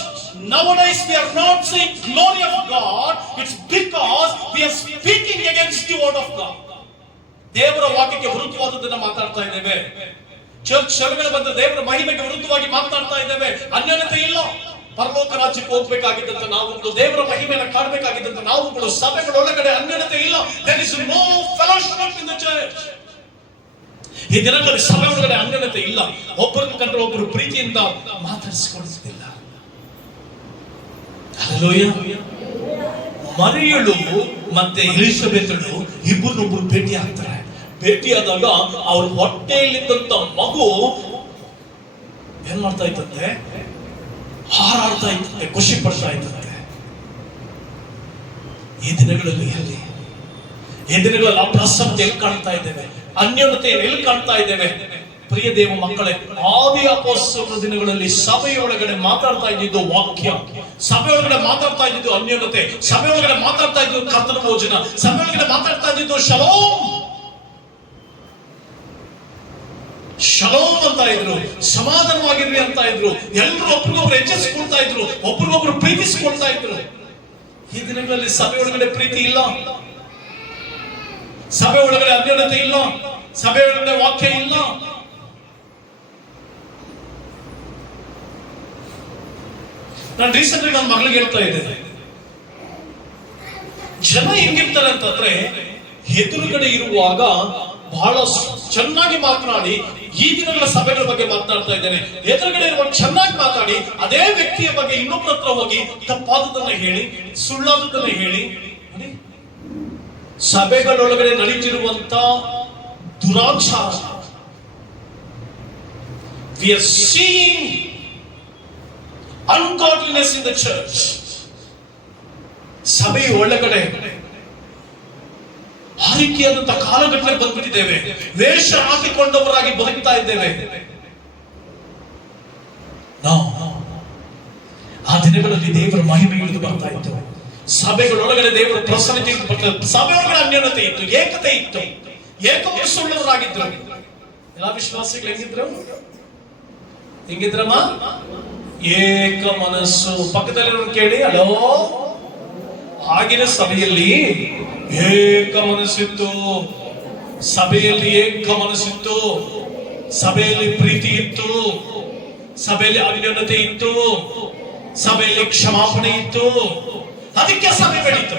nowadays we are not saying glory of God, it's because we are speaking against the word of God. ದೇವರ ವಾಕ್ಯಕ್ಕೆ ವಿರುದ್ಧವಾದದ್ದನ್ನ ಮಾತಾಡ್ತಾ ಇದ್ದೇವೆ. ಚರ್ಚ್ ಸಭೆಗಳ ಬಂದ ದೇವರ ಮಹಿಮೆಗೆ ವಿರುದ್ಧವಾಗಿ ಮಾತನಾಡ್ತಾ ಇದ್ದೇವೆ. ಅನ್ಯೋನ್ಯತೆ ಇಲ್ಲ. ಪರಲೋಕ ರಾಜ್ಯಕ್ಕೆ ಹೋಗ್ಬೇಕಾಗಿದ್ದಂತ ನಾವುಗಳು, ದೇವರ ಮಹಿಮೆಯನ್ನು ಕಾಣಬೇಕಾಗಿದ್ದಂತ ನಾವುಗಳು ಸಭೆಗಳೊಳಗಡೆ ಅನ್ಯೋನ್ಯತೆ ಇಲ್ಲ. There is no fellowship in the church. ಈ ದಿನಗಳಲ್ಲಿ ಸಭೆ ಒಳಗಡೆ ಅನ್ಯೋನ್ಯತೆ ಇಲ್ಲ. ಒಬ್ಬರನ್ನು ಕಂಡ್ರೆ ಒಬ್ಬರು ಪ್ರೀತಿಯಿಂದ ಮಾತಾಡಿಸಿಕೊಳ್ಳುತ್ತಿಲ್ಲ. ಹಲ್ಲೆಲೂಯಾ. ಮರಿಯಳು ಮತ್ತೆ ಎಲಿಸಬೆತಳು ಇಬ್ಬರನ್ನೊಬ್ಬರು ಭೇಟಿ ಆಗ್ತಾರೆ. ಭೇಟಿಯಾದಾಗ ಅವ್ರ ಹೊಟ್ಟೆಯಲ್ಲಿದ್ದಂತ ಮಗು ಏನ್ ಮಾಡ್ತಾ ಇತ್ತಂತೆ, ಹಾರಾಡ್ತಾ ಇತ್ತಂತೆ, ಖುಷಿ ಪಡ್ತಾ ಇತ್ತಂತೆ. ಈ ದಿನಗಳಲ್ಲಿ ಎಲ್ಲಿ, ಈ ದಿನಗಳಲ್ಲಿ ಅಪ್ರಸಕ್ತಿ ಎಲ್ಲಿ ಕಾಣ್ತಾ ಇದ್ದೇವೆ, ಅನ್ಯೋನ್ಯತೆಯನ್ನು ಎಲ್ಲಿ ಕಾಣ್ತಾ ಇದ್ದೇವೆ? ಪ್ರಿಯ ದೇವ ಮಕ್ಕಳೇ, ಆದಿ ಅಪೊಸ್ತಲರ ದಿನಗಳಲ್ಲಿ ಸಭೆಯೊಳಗಡೆ ಮಾತಾಡ್ತಾ ಇದ್ದಿದ್ದು ವಾಕ್ಯ, ಸಭೆಯೊಳಗಡೆ ಮಾತಾಡ್ತಾ ಇದ್ದಿದ್ದು ಅನ್ಯೋನ್ಯತೆ, ಸಭೆಯೊಳಗಡೆ ಮಾತಾಡ್ತಾ ಇದ್ದು ಕರ್ತನ ಭೋಜನ, ಸಭೆಯೊಳಗಡೆ ಮಾತಾಡ್ತಾ ಇದ್ದಿದ್ದು ಶಲೋಮ್. ಶಲೋಮ್ ಅಂತ ಇದ್ರು, ಸಮಾಧಾನವಾಗಿರ್ರಿ ಅಂತ ಇದ್ರು, ಎಲ್ಲರೂ ಒಬ್ರಿಗೊಬ್ರು ಹೆಚ್ಚಿಸಿಕೊಳ್ತಾ ಇದ್ರು, ಒಬ್ರಿಗೊಬ್ರು ಪ್ರೀತಿಸಿಕೊಳ್ತಾ ಇದ್ರು. ಈ ದಿನಗಳಲ್ಲಿ ಸಭೆ ಒಳಗಡೆ ಪ್ರೀತಿ ಇಲ್ಲ, ಸಭೆ ಒಳಗಡೆ ಅನ್ಯೋನ್ಯತೆ ಇಲ್ಲ, ಸಭೆ ಒಳಗಡೆ ವಾಕ್ಯ ಇಲ್ಲ. ನಾನು ರೀಸೆಂಟ್ ನನ್ನ ಮಗಳಿಗೆ ಹೇಳ್ತಾ ಇದ್ದೇನೆ, ಜನ ಹೆಂಗಿರ್ತಾರೆ ಅಂತಂದ್ರೆ ಎದುರುಗಡೆ ಇರುವಾಗ ಬಹಳ ಚೆನ್ನಾಗಿ ಮಾತನಾಡಿ, ಈ ದಿನಗಳ ಸಭೆಗಳ ಬಗ್ಗೆ ಮಾತನಾಡ್ತಾ ಇದ್ದೇನೆ, ಎದುರುಗಡೆ ಇರುವಾಗ ಚೆನ್ನಾಗಿ ಮಾತಾಡಿ ಅದೇ ವ್ಯಕ್ತಿಯ ಬಗ್ಗೆ ಇನ್ನೊಬ್ಬರ ಹತ್ರ ಹೋಗಿ ತಪ್ಪಾದದನ್ನ ಹೇಳಿ, ಸುಳ್ಳಾದದನ್ನ ಹೇಳಿ. ಸಭೆಗಳೊಳಗಡೆ ನಡೀತಿರುವಂತ ದುರಾಚಾರ, we are seeing ungodliness in the church. ಸಭೆಯ ಒಳಗಡೆ ಹಾರಿಕೆಯಾದಂತ ಕಾಲಘಟ್ಟಕ್ಕೆ ಬಂದ್ಬಿಟ್ಟಿದ್ದೇವೆ. ವೇಷ ಹಾಕಿಕೊಂಡವರಾಗಿ ಬದುಕ್ತಾ ಇದ್ದೇವೆ. ಆ ದಿನಗಳಲ್ಲಿ ದೇವರ ಮಹಿಮೆ ಇಳಿದು ಬರ್ತಾ ಇತ್ತು. ಸಭೆಗಳೊಳಗಡೆ ದೇವರ ಪ್ರಸನ್ನತೆ ಇತ್ತು. ಸಭೆಯೊಳಗಡೆ ಅನ್ಯೋನ್ಯತೆ ಇತ್ತು, ಏಕತೆ ಇತ್ತು, ಏಕಮನಸ್ಸುಳ್ಳವರಾಗಿದ್ರು. ಎಲ್ಲಾ ವಿಶ್ವಾಸಿಗಳು ಹೆಂಗಿದ್ರಮ್ಮ? ಏಕ ಮನಸ್ಸು. ಪಕ್ಕದಲ್ಲಿರೋರು ಕೇಳಿ, ಹಲೋ, ಆಗಿನ ಸಭೆಯಲ್ಲಿ ಏಕ ಮನಸ್ಸಿತ್ತು. ಸಭೆಯಲ್ಲಿ ಏಕ ಮನಸ್ಸಿತ್ತು. ಸಭೆಯಲ್ಲಿ ಪ್ರೀತಿ ಇತ್ತು. ಸಭೆಯಲ್ಲಿ ಅನ್ಯೋನ್ಯತೆ ಇತ್ತು. ಸಭೆಯಲ್ಲಿ ಕ್ಷಮಾಪಣೆ ಇತ್ತು. ಅದಕ್ಕೆ ಸಭೆ ಬೆಳೀತು.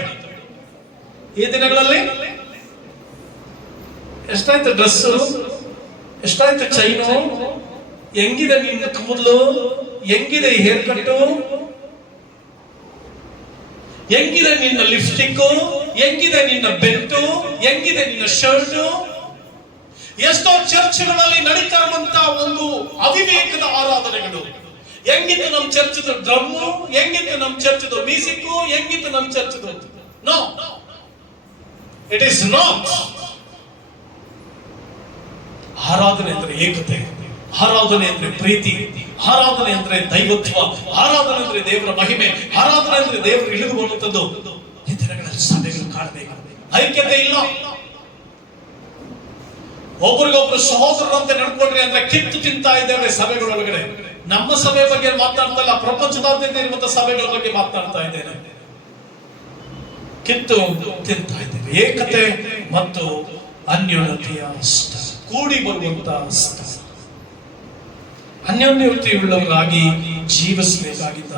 ಈ ದಿನಗಳಲ್ಲಿ ಎಷ್ಟಾಯ್ತು ಡ್ರೆಸ್ಸು, ಎಷ್ಟಾಯ್ತು ಚೈನು, ಹೆಂಗಿದೆ ನಿನ್ನ ಕೂದಲು, ಹೆಂಗಿದೆ ಹೇರ್ ಕಟ್ಟು, ಹೆಂಗಿದೆ ನಿನ್ನ ಲಿಪ್ಸ್ಟಿಕ್, ಹೆಂಗಿದೆ ನಿನ್ನ ಬೆಲ್ಟು, ಹೆಂಗಿದೆ ನಿನ್ನ ಶರ್ಟು. ಎಷ್ಟೋ ಚರ್ಚ್ಗಳಲ್ಲಿ ನಡೀತಾ ಇರುವಂತ ಒಂದು ಅವಿವೇಕದ ಆರಾಧನೆಗಳು. ಹೆಂಗಿತ್ತು ನಮ್ ಚರ್ಚದ ಡ್ರಮ್ಮು, ಹೆಂಗಿತ್ತು ನಮ್ ಚರ್ಚದ ಮ್ಯೂಸಿಕ್, ಹೆಂಗಿತ್ತು ನಮ್ ಚರ್ಚದ. No, it is not. ಆರಾಧನೆ ಅಂದ್ರೆ ಏಕತೆ, ಆರಾಧನೆ ಅಂದ್ರೆ ಪ್ರೀತಿ, ಆರಾಧನೆ ಅಂದ್ರೆ ದೈವತ್ವ, ಆರಾಧನೆ ಅಂದ್ರೆ ದೇವರ ಮಹಿಮೆ, ಆರಾಧನೆ ಅಂದ್ರೆ ದೇವರು ಇಳಿದು ಬರುವಂತದ್ದು. ಈ ದಿನಗಳಲ್ಲಿ ಸಭೆಗಳು ಕಾಣಬೇಕು. ಐಕ್ಯತೆ ಇಲ್ಲ. ಒಬ್ರಿಗೊಬ್ರು ಸಹೋದರರಂತೆ ನಡ್ಕೊಂಡ್ರಿ ಅಂದ್ರೆ ಕಿತ್ತು ತಿಂತಾ ಇದ್ದೇವೆ ಸಭೆಗಳೊಳಗಡೆ. ನಮ್ಮ ಸಭೆ ಬಗ್ಗೆ ಮಾತನಾಡ್ತಾ ಇಲ್ಲ, ಪ್ರಪಂಚದಾದ್ಯಂತ ಇರುವಂತಹ ಸಭೆಗಳ ಬಗ್ಗೆ ಮಾತನಾಡ್ತಾ ಇದ್ದೇನೆ. ಕಿತ್ತು ತಿಂತಾ ಇದ್ದೇವೆ. ಏಕತೆ ಮತ್ತು ಅನ್ಯೋನ್ಯತೆಯ ಕೂಡಿ ಬರುವಂತಹ ಅನ್ಯೋನ್ಯತೆಯುಳ್ಳವರಾಗಿ ಜೀವಿಸಬೇಕಾಗಿದ್ದ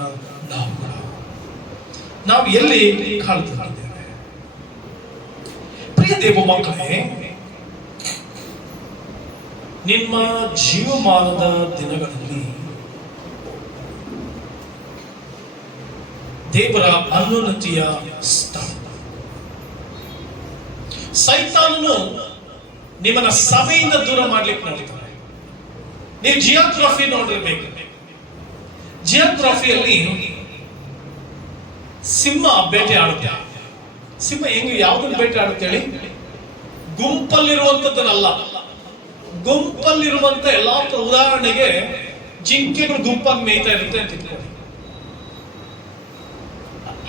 ನಾವು ಎಲ್ಲಿ ಕಾಣ್ತಿದ್ದೇವೆ? ಪ್ರಿಯ ದೇವ ಮಕ್ಕಳೇ, ನಿಮ್ಮ ಜೀವಮಾನದ ದಿನಗಳಲ್ಲಿ ದೇವರ ಅನ್ಯೋನ್ಯತೆಯ ಸ್ಥಾನ. ಸೈತಾನನು ನಿಮ್ಮನ್ನ ಸಭೆಯಿಂದ ದೂರ ಮಾಡ್ಲಿಕ್ಕೆ ನೋಡ್ತಾನೆ. ನೀವು ಜಿಯೋಗ್ರಫಿ ನೋಡಿರ್ಬೇಕು. ಜಿಯೋಗ್ರಫಿಯಲ್ಲಿ ಸಿಂಹ ಬೇಟೆ ಆಡುತ್ತೆ. ಸಿಂಹ ಹೆಂಗ್ ಯಾವ್ದನ್ನ ಬೇಟೆ ಆಡುತ್ತೆ ಹೇಳಿ? ಗುಂಪಲ್ಲಿರುವಂತದ್ದನ್ನಲ್ಲ. ಗುಂಪಲ್ಲಿರುವಂತ ಎಲ್ಲಾ, ಉದಾಹರಣೆಗೆ ಜಿಂಕೆಗಳು ಗುಂಪಾಗಿ ಮೇಯ್ತಾ ಇರುತ್ತೆ ಅಂತ ಇಟ್ಕೊಳ್ಳಿ.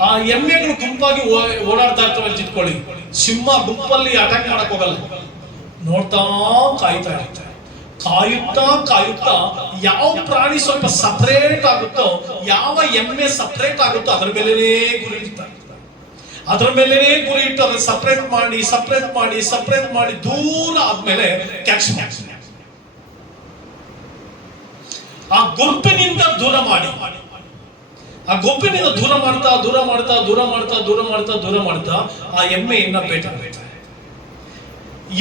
ಆ ಎಮ್ಮೆಗಳು ಗುಂಪಾಗಿ ಓಡಾಡ್ತಾ ಇರ್ತವೆ ಅಂತ ಇಟ್ಕೊಳ್ಳಿ. ಸಿಂಹ ಗುಂಪಲ್ಲಿ ಅಟ್ಯಾಕ್ ಮಾಡಕ್ ಹೋಗಲ್ಲ. ನೋಡ್ತಾ ಕಾಯ್ತಾ ಇರುತ್ತೆ. ಕಾಯುತ್ತಾ ಕಾಯುತ್ತಾ ಯಾವ ಪ್ರಾಣಿ ಸ್ವಲ್ಪ ಸಪರೇಟ್ ಆಗುತ್ತೋ, ಯಾವ ಎಮ್ಮೆ ಸಪರೇಟ್ ಆಗುತ್ತೋ ಅದರ ಮೇಲೆನೇ ಗುರಿ ಇಡ್ತಾರೆ. ಅದರ ಮೇಲೆನೇ ಗುರಿ ಇಟ್ಟು ಅದನ್ನ ಸಪರೇಟ್ ಮಾಡಿ ಸಪರೇಟ್ ಮಾಡಿ ಸಪರೇಟ್ ಮಾಡಿ ದೂರ ಆದ್ಮೇಲೆ ಕ್ಯಾಚ್ ಮಾಡ್ತಾರೆ. ಆ ಗುಂಪಿನಿಂದ ದೂರ ಮಾಡಿ, ಆ ಗುಂಪಿನಿಂದ ದೂರ ಮಾಡ್ತಾ ದೂರ ಮಾಡ್ತಾ ದೂರ ಮಾಡ್ತಾ ದೂರ ಮಾಡ್ತಾ ದೂರ ಮಾಡ್ತಾ ಆ ಎಮ್ಮೆಯನ್ನ ಬೇಟ ಮಾಡ್ತಾರೆ.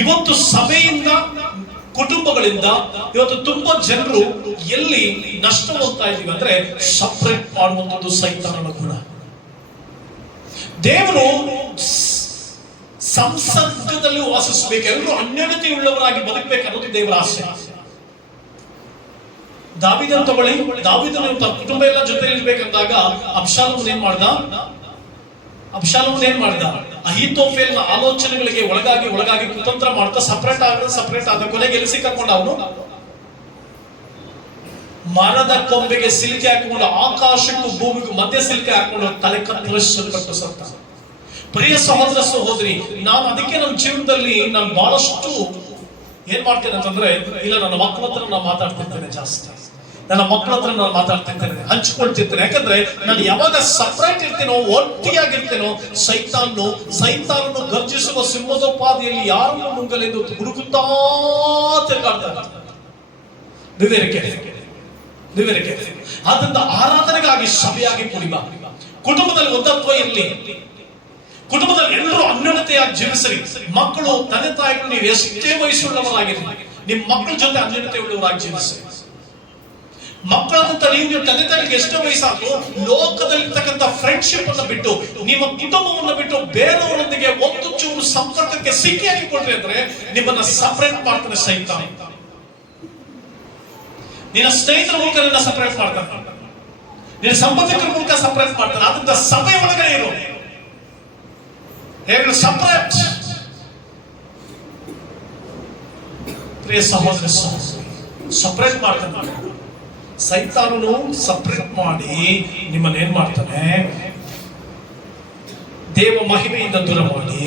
ಇವತ್ತು ಸಭೆಯಿಂದ, ಕುಟುಂಬಗಳಿಂದ ಇವತ್ತು ತುಂಬಾ ಜನರು ಎಲ್ಲಿ ನಷ್ಟ ಹೋಗ್ತಾ ಇದೀವಿ ಅಂದ್ರೆ ಸಪರೇಟ್ ಮಾಡುವಂಥದ್ದು ಸೈತಾನನ ಗುಣ. ದೇವರು ಸಂಸರ್ಗದಲ್ಲಿ ವಾಸಿಸಬೇಕು, ಎಲ್ಲರೂ ಅನ್ಯೋನ್ಯತೆ ಉಳ್ಳವರಾಗಿ ಬದುಕಬೇಕು ಅನ್ನೋದು ದೇವರ ಆಸೆ. ದಾವೀದನ ತಗೊಳ್ಳಿ. ದಾವೀದನ ಕುಟುಂಬ ಎಲ್ಲ ಜೊತೆ ಇರ್ಬೇಕಂದಾಗ ಅಬ್ಷಾಲೋಮನ್ ಏನ್ ಮಾಡ್ದ? ಅಹೀತೋಫೆಲ್ನ ಆಲೋಚನೆಗಳಿಗೆ ಒಳಗಾಗಿ ಕುತಂತ್ರ ಮಾಡ್ತಾ ಸಪರೇಟ್ ಆದ ಕೊನೆಗೆ ಎಲ್ಲಿ ಸಿಕ್ಕಾಕೊಂಡ? ಅವನು ಮರದ ಕೊಂಬೆಗೆ ಸಿಲ್ಕೆ ಹಾಕೊಂಡು, ಆಕಾಶಕ್ಕೂ ಭೂಮಿಗೂ ಮಧ್ಯ ಸಿಲ್ಕೆ ಹಾಕೊಂಡು ತಲೆ ಕಟ್ಟು ಸತ್ತ. ಪ್ರಿಯ ಸಹೋದರ ಸಹೋದರಿ, ನಾನು ಅದಕ್ಕೆ ನನ್ನ ಜೀವನದಲ್ಲಿ ನಾನು ಬಹಳಷ್ಟು ಏನ್ ಮಾಡ್ತೇನೆ ಅಂತಂದ್ರೆ, ಇಲ್ಲ ನನ್ನ ಮಕ್ಕಳ ಹತ್ರ ನಾನು ಮಾತಾಡ್ತಿರ್ತೇನೆ ಜಾಸ್ತಿ. ನನ್ನ ಮಕ್ಕಳ ಹತ್ರ ನಾನು ಮಾತಾಡ್ತಿರ್ತೇನೆ, ಹಂಚ್ಕೊಳ್ತಿರ್ತೇನೆ. ಯಾಕಂದ್ರೆ ನಾನು ಯಾವಾಗ ಸಪರೇಟ್ ಇರ್ತೇನೋ, ಒಟ್ಟಿಯಾಗಿರ್ತೇನೋ, ಸೈತಾನನು ಗರ್ಜಿಸುವ ಸಿಂಹದೋಪಾದಿಯಲ್ಲಿ ಯಾರನ್ನು ನುಂಗಲೆಂದು ಹುಡುಕುತ್ತಾ ತಿರುಗಾಡ್ತಾರೆ. ವಿವೇರಕ್ಕೆ ಆದ್ರಿಂದ ಆರಾಧನೆಗಾಗಿ ಸಭೆಯಾಗಿ ಕುಡಿಬಾ. ಕುಟುಂಬದಲ್ಲಿ ಒಂದತ್ವ ಇರಲಿ. ಕುಟುಂಬದಲ್ಲಿ ಎಲ್ಲರೂ ಅನ್ಯೋನ್ಯತೆಯಾಗಿ ಜೀವಿಸಲಿ. ಮಕ್ಕಳು, ತಂದೆ ತಾಯಿಗಳು, ನೀವು ಎಷ್ಟೇ ವಯಸ್ಸುಳ್ಳವರಾಗಿರಲಿ, ನಿಮ್ಮ ಮಕ್ಕಳ ಜೊತೆ ಅನ್ಯೋನ್ಯತೆ ಉಳ್ಳವರಾಗಿ ಜೀವಿಸಿ. ಮಕ್ಕಳಂತ ನೀವು ತಂದೆ ತಾಯಿಗೆ ಎಷ್ಟೋ ವಯಸ್ಸಾದ್ರು, ಲೋಕದಲ್ಲಿರ್ತಕ್ಕಂಥ ಫ್ರೆಂಡ್ಶಿಪ್ ಅನ್ನು ಬಿಟ್ಟು, ನಿಮ್ಮ ಕುಟುಂಬವನ್ನು ಬಿಟ್ಟು ಬೇರೆಯವರೊಂದಿಗೆ ಒಂದು ಚೂರು ಸಂಪರ್ಕಕ್ಕೆ ಸಿಕ್ಕಿ ಹಾಕಿಕೊಟ್ರಿ ಅಂದ್ರೆ ನಿಮ್ಮನ್ನ ಸಪರೇಟ್ ಮಾಡ್ತಾನೆ ಸೈತಾನ. ನಿನ್ನ ಸ್ನೇಹಿತರ ಮೂಲಕ ನಿನ್ನ ಸಪರೇಟ್ ಮಾಡ್ತಾನೆ. ನಿನ್ನ ಸಂಬಂಧಿಕರ ಮೂಲಕ ಸಪರೇಟ್ ಮಾಡ್ತಾನೆ. ಆದ್ರಿಂದ ಸಭೆ ಒಳಗಡೆ ಇರು, ಹೇಗೆ ಸಪರೇಟ್. ಪ್ರಿಯ ಸಹೋದರ ಸಪರೇಟ್ ಮಾಡ್ತಾನೆ. ಸೈತಾನನು ಸಪರೇಟ್ ಮಾಡಿ ನಿಮ್ಮನ್ನೇನ್ ಮಾಡ್ತಾನೆ, ದೇವ ಮಹಿಮೆಯಿಂದ ದೂರ ಮಾಡಿ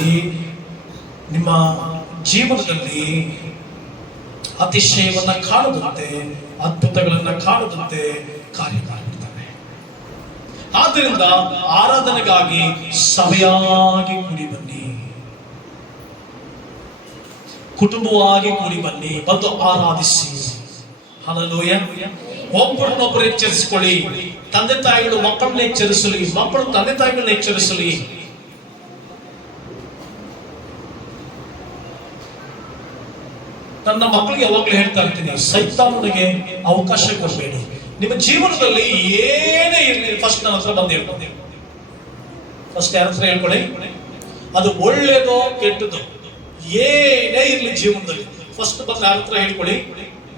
ನಿಮ್ಮ ಜೀವನದಲ್ಲಿ ಅತಿಶಯವನ್ನ ಕಾಣದಂತೆ, ಅದ್ಭುತಗಳನ್ನ ಕಾಣದಂತೆ ಕಾರ್ಯ ಮಾಡಿರ್ತಾನೆ. ಆದ್ದರಿಂದ ಆರಾಧನೆಗಾಗಿ ಸಭೆಯಾಗಿ ಕೂಡಿ ಬನ್ನಿ, ಕುಟುಂಬವಾಗಿ ಕೂಡಿ ಬನ್ನಿ, ಬಂದು ಆರಾಧಿಸಿ. ಹಲ್ಲೆಲೂಯಾ. ಒಬ್ಬರನ್ನೊಬ್ಬರು ಎಚ್ಚರಿಸಿಕೊಳ್ಳಿ. ತಂದೆ ತಾಯಿಗಳು ಮಕ್ಕಳನ್ನ ಎಚ್ಚರಿಸಲಿ, ಮಕ್ಕಳು ತಂದೆ ತಾಯಿಗಳನ್ನ ಎಚ್ಚರಿಸಲಿ. ನನ್ನ ಮಕ್ಕಳಿಗೆ ಯಾವಾಗಲೂ ಹೇಳ್ತಾ ಇರ್ತೀನಿ, ಸೈತಾನನಿಗೆ ಅವಕಾಶ ಕೊಡಬೇಡಿ. ನಿಮ್ಮ ಜೀವನದಲ್ಲಿ ಏನೇ ಇರಲಿ ಫಸ್ಟ್ ನನ್ನ ಹತ್ರ ಬಂದು ಹೇಳ್ಕೊಂಡೆ. ಫಸ್ಟ್ ಯಾರ ಹತ್ರ ಹೇಳ್ಕೊಳ್ಳಿ, ಅದು ಒಳ್ಳೇದೋ ಕೆಟ್ಟದೋ ಏನೇ ಇರಲಿ ಜೀವನದಲ್ಲಿ ಫಸ್ಟ್ ಬಂದು ಯಾರ ಹತ್ರ ಹೇಳ್ಕೊಳ್ಳಿ,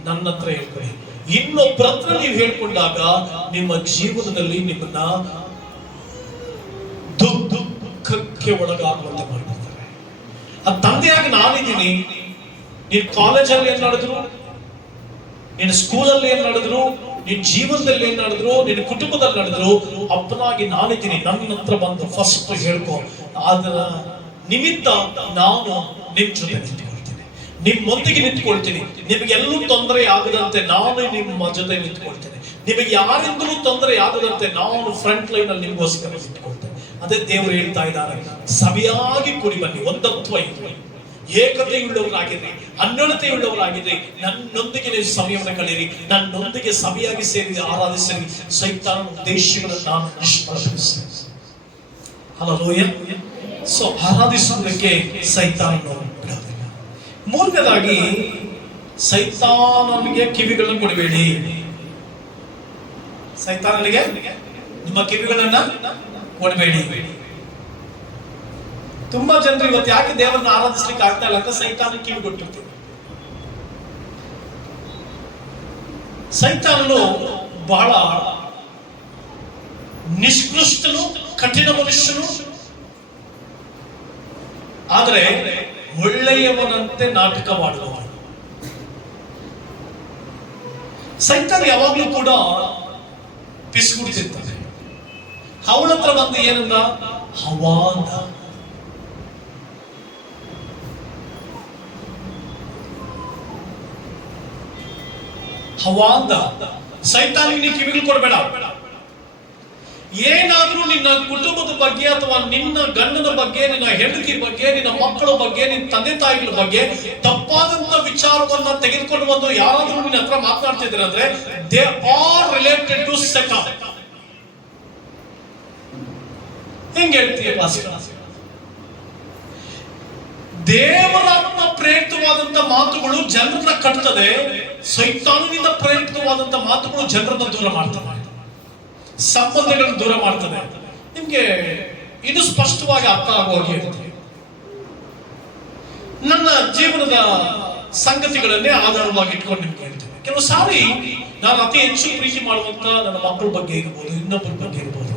ನನ್ನ ಹತ್ರ ಹೇಳ್ಕೊಳ್ಳಿ. ಇನ್ನೊಬ್ಬರ ಹತ್ರ ನೀವು ಹೇಳ್ಕೊಂಡಾಗ ನಿಮ್ಮ ಜೀವನದಲ್ಲಿ ನಿಮ್ಮನ್ನ ದುಃಖಕ್ಕೆ ಒಳಗಾಗುವಂತೆ ಮಾಡಿರ್ತಾರೆ. ಅದು ತಂದೆಯಾಗಿ ನಾನಿದ್ದೀನಿ. ನೀನ್ ಕಾಲೇಜಲ್ಲಿ ಏನ್ ನಡೆದ್ರು, ನಿನ್ನ ಸ್ಕೂಲಲ್ಲಿ ಏನ್ ನಡೆದ್ರು, ನಿನ್ ಜೀವನದಲ್ಲಿ ಏನ್ ನಡೆದ್ರು, ನಿನ್ನ ಕುಟುಂಬದಲ್ಲಿ ನಡೆದ್ರು, ಅಪ್ಪನಾಗಿ ನಾನಿದ್ದೀನಿ. ನನ್ನ ಹತ್ರ ಬಂದು ಫಸ್ಟ್ ಹೇಳ್ಕೊ. ಅದರ ನಿಮಿತ್ತ ನಾನು ನಿಮ್ ಜೊತೆ ನಿಂತ್ಕೊಳ್ತೀನಿ, ನಿಮ್ಮೊಂದಿಗೆ ನಿಂತ್ಕೊಳ್ತೀನಿ. ನಿಮಗೆಲ್ಲೂ ತೊಂದರೆ ಆಗದಂತೆ ನಾನು ನಿಮ್ಮ ಜೊತೆ ನಿಂತ್ಕೊಳ್ತೇನೆ. ನಿಮಗೆ ಯಾರಿಂದಲೂ ತೊಂದರೆ ಆಗದಂತೆ ನಾನು ಫ್ರಂಟ್ ಲೈನ್ ಅಲ್ಲಿ ನಿಮಗೋಸ್ಕರ ನಿಂತ್ಕೊಳ್ತೇನೆ. ಅದೇ ದೇವರು ಹೇಳ್ತಾ ಇದ್ದಾರೆ, ಸಭೆಯಾಗಿ ಕೂಡಿ ಬನ್ನಿ, ಒಂದತ್ವ ಇರಲಿ, ಏಕತೆಯುಳ್ಳವರಾಗಿರ್ರಿ, ಅನ್ಯೋನ್ಯತೆಯುಳ್ಳವರಾಗಿರ್ರಿ. ನನ್ನೊಂದಿಗೆ ನೀವು ಸಮಯವನ್ನು ಕಳೆಯಿರಿ, ನನ್ನೊಂದಿಗೆ ಸಭೆಯಾಗಿ ಸೇರಿ ಆರಾಧಿಸಿರಿ. ಸೈತಾನನ ಉದ್ದೇಶಗಳನ್ನು ನಾನು ನಿಷ್ಫಲಗೊಳಿಸ್ತೇನೆ. ಹಲ್ಲೆಲೂಯಾ. ಸೊ ಆರಾಧಿಸುವುದಕ್ಕೆ ಸೈತಾನನು ಬಿಡೋದಿಲ್ಲ. ಮೂರನೇದಾಗಿ, ಸೈತಾನನಿಗೆ ಕಿವಿಗಳನ್ನು ಕೊಡಬೇಡಿ. ಸೈತಾನನಿಗೆ ನಿಮ್ಮ ಕಿವಿಗಳನ್ನ ಕೊಡಬೇಡಿ. ತುಂಬಾ ಜನರು ಇವತ್ತು ಯಾಕೆ ದೇವರನ್ನ ಆರಾಧಿಸ್ಲಿಕ್ಕೆ ಆಗ್ತಾ ಇಲ್ಲ ಅಂತ ಸೈತಾನ ಕಿವಿ ಕೊಟ್ಟಿರ್ತೀವಿ. ಸೈತಾನನು ಬಹಳ ನಿಷ್ಕೃಷ್ಟನು, ಕಠಿಣ ಮನುಷ್ಯನು, ಆದರೆ ಒಳ್ಳೆಯವನಂತೆ ನಾಟಕ ಮಾಡುವವನು. ಸೈತಾನ ಯಾವಾಗ್ಲೂ ಕೂಡ ಪಿಸ್ಗುಡ್ತಿರ್ತಾನೆ. ಅವಳ ಹತ್ರ ಬಂದು ಏನಂದ, ಹವಾನ ಹವಾಂದ. ಸೈತಾನಿಗೆ ನೀ ಕಿವಿಗಳು ಕೊಡಬೇಡ. ಏನಾದ್ರೂ ನಿನ್ನ ಕುಟುಂಬದ ಬಗ್ಗೆ ಅಥವಾ ನಿನ್ನ ಗಂಡನ ಬಗ್ಗೆ, ನಿನ್ನ ಹೆಂಡತಿ ಬಗ್ಗೆ, ನಿನ್ನ ಮಕ್ಕಳ ಬಗ್ಗೆ, ನಿನ್ನ ತಂದೆ ತಾಯಿಗಳ ಬಗ್ಗೆ ತಪ್ಪಾದಂತ ವಿಚಾರವನ್ನ ತೆಗೆದುಕೊಂಡು ಬಂದು ಯಾರಾದ್ರೂ ನಿನ್ನ ಹತ್ರ ಮಾತನಾಡ್ತಿದ್ರೆ ಅಂದ್ರೆ ದೇ ಆರ್ ರಿಲೇಟೆಡ್ ಟು ಸೈತಾನ್. ಹೆಂಗೆ ಹೇಳ್ತೀಯ ಪಾಸ್ಟರ್? ದೇವರಾತ್ಮ ಪ್ರೇರಿತವಾದಂತ ಮಾತುಗಳು ಜನರನ್ನ ಕಟ್ತದೆ, ಸೈತಾನನಿಂದ ಪ್ರೇರಿತವಾದಂತ ಮಾತುಗಳು ಜನರನ್ನ ದೂರ ಮಾಡ್ತವೆ, ಸಂಬಂಧಗಳನ್ನು ದೂರ ಮಾಡ್ತದೆ. ನಿಮ್ಗೆ ಇದು ಸ್ಪಷ್ಟವಾಗಿ ಅರ್ಥ ಆಗುವಾಗೆ ಇರುತ್ತೆ. ನನ್ನ ಜೀವನದ ಸಂಗತಿಗಳನ್ನೇ ಆಧಾರವಾಗಿ ಇಟ್ಕೊಂಡು ನಿಮ್ಗೆ ಹೇಳ್ತೇನೆ. ಕೆಲವು ಸಾರಿ ನಾನು ಅತಿ ಹೆಚ್ಚು ಪ್ರೀತಿ ಮಾಡುವಂತ ನನ್ನ ಮಕ್ಕಳ ಬಗ್ಗೆ ಇರ್ಬೋದು, ಇನ್ನೊಬ್ಬರ ಬಗ್ಗೆ ಇರ್ಬೋದು,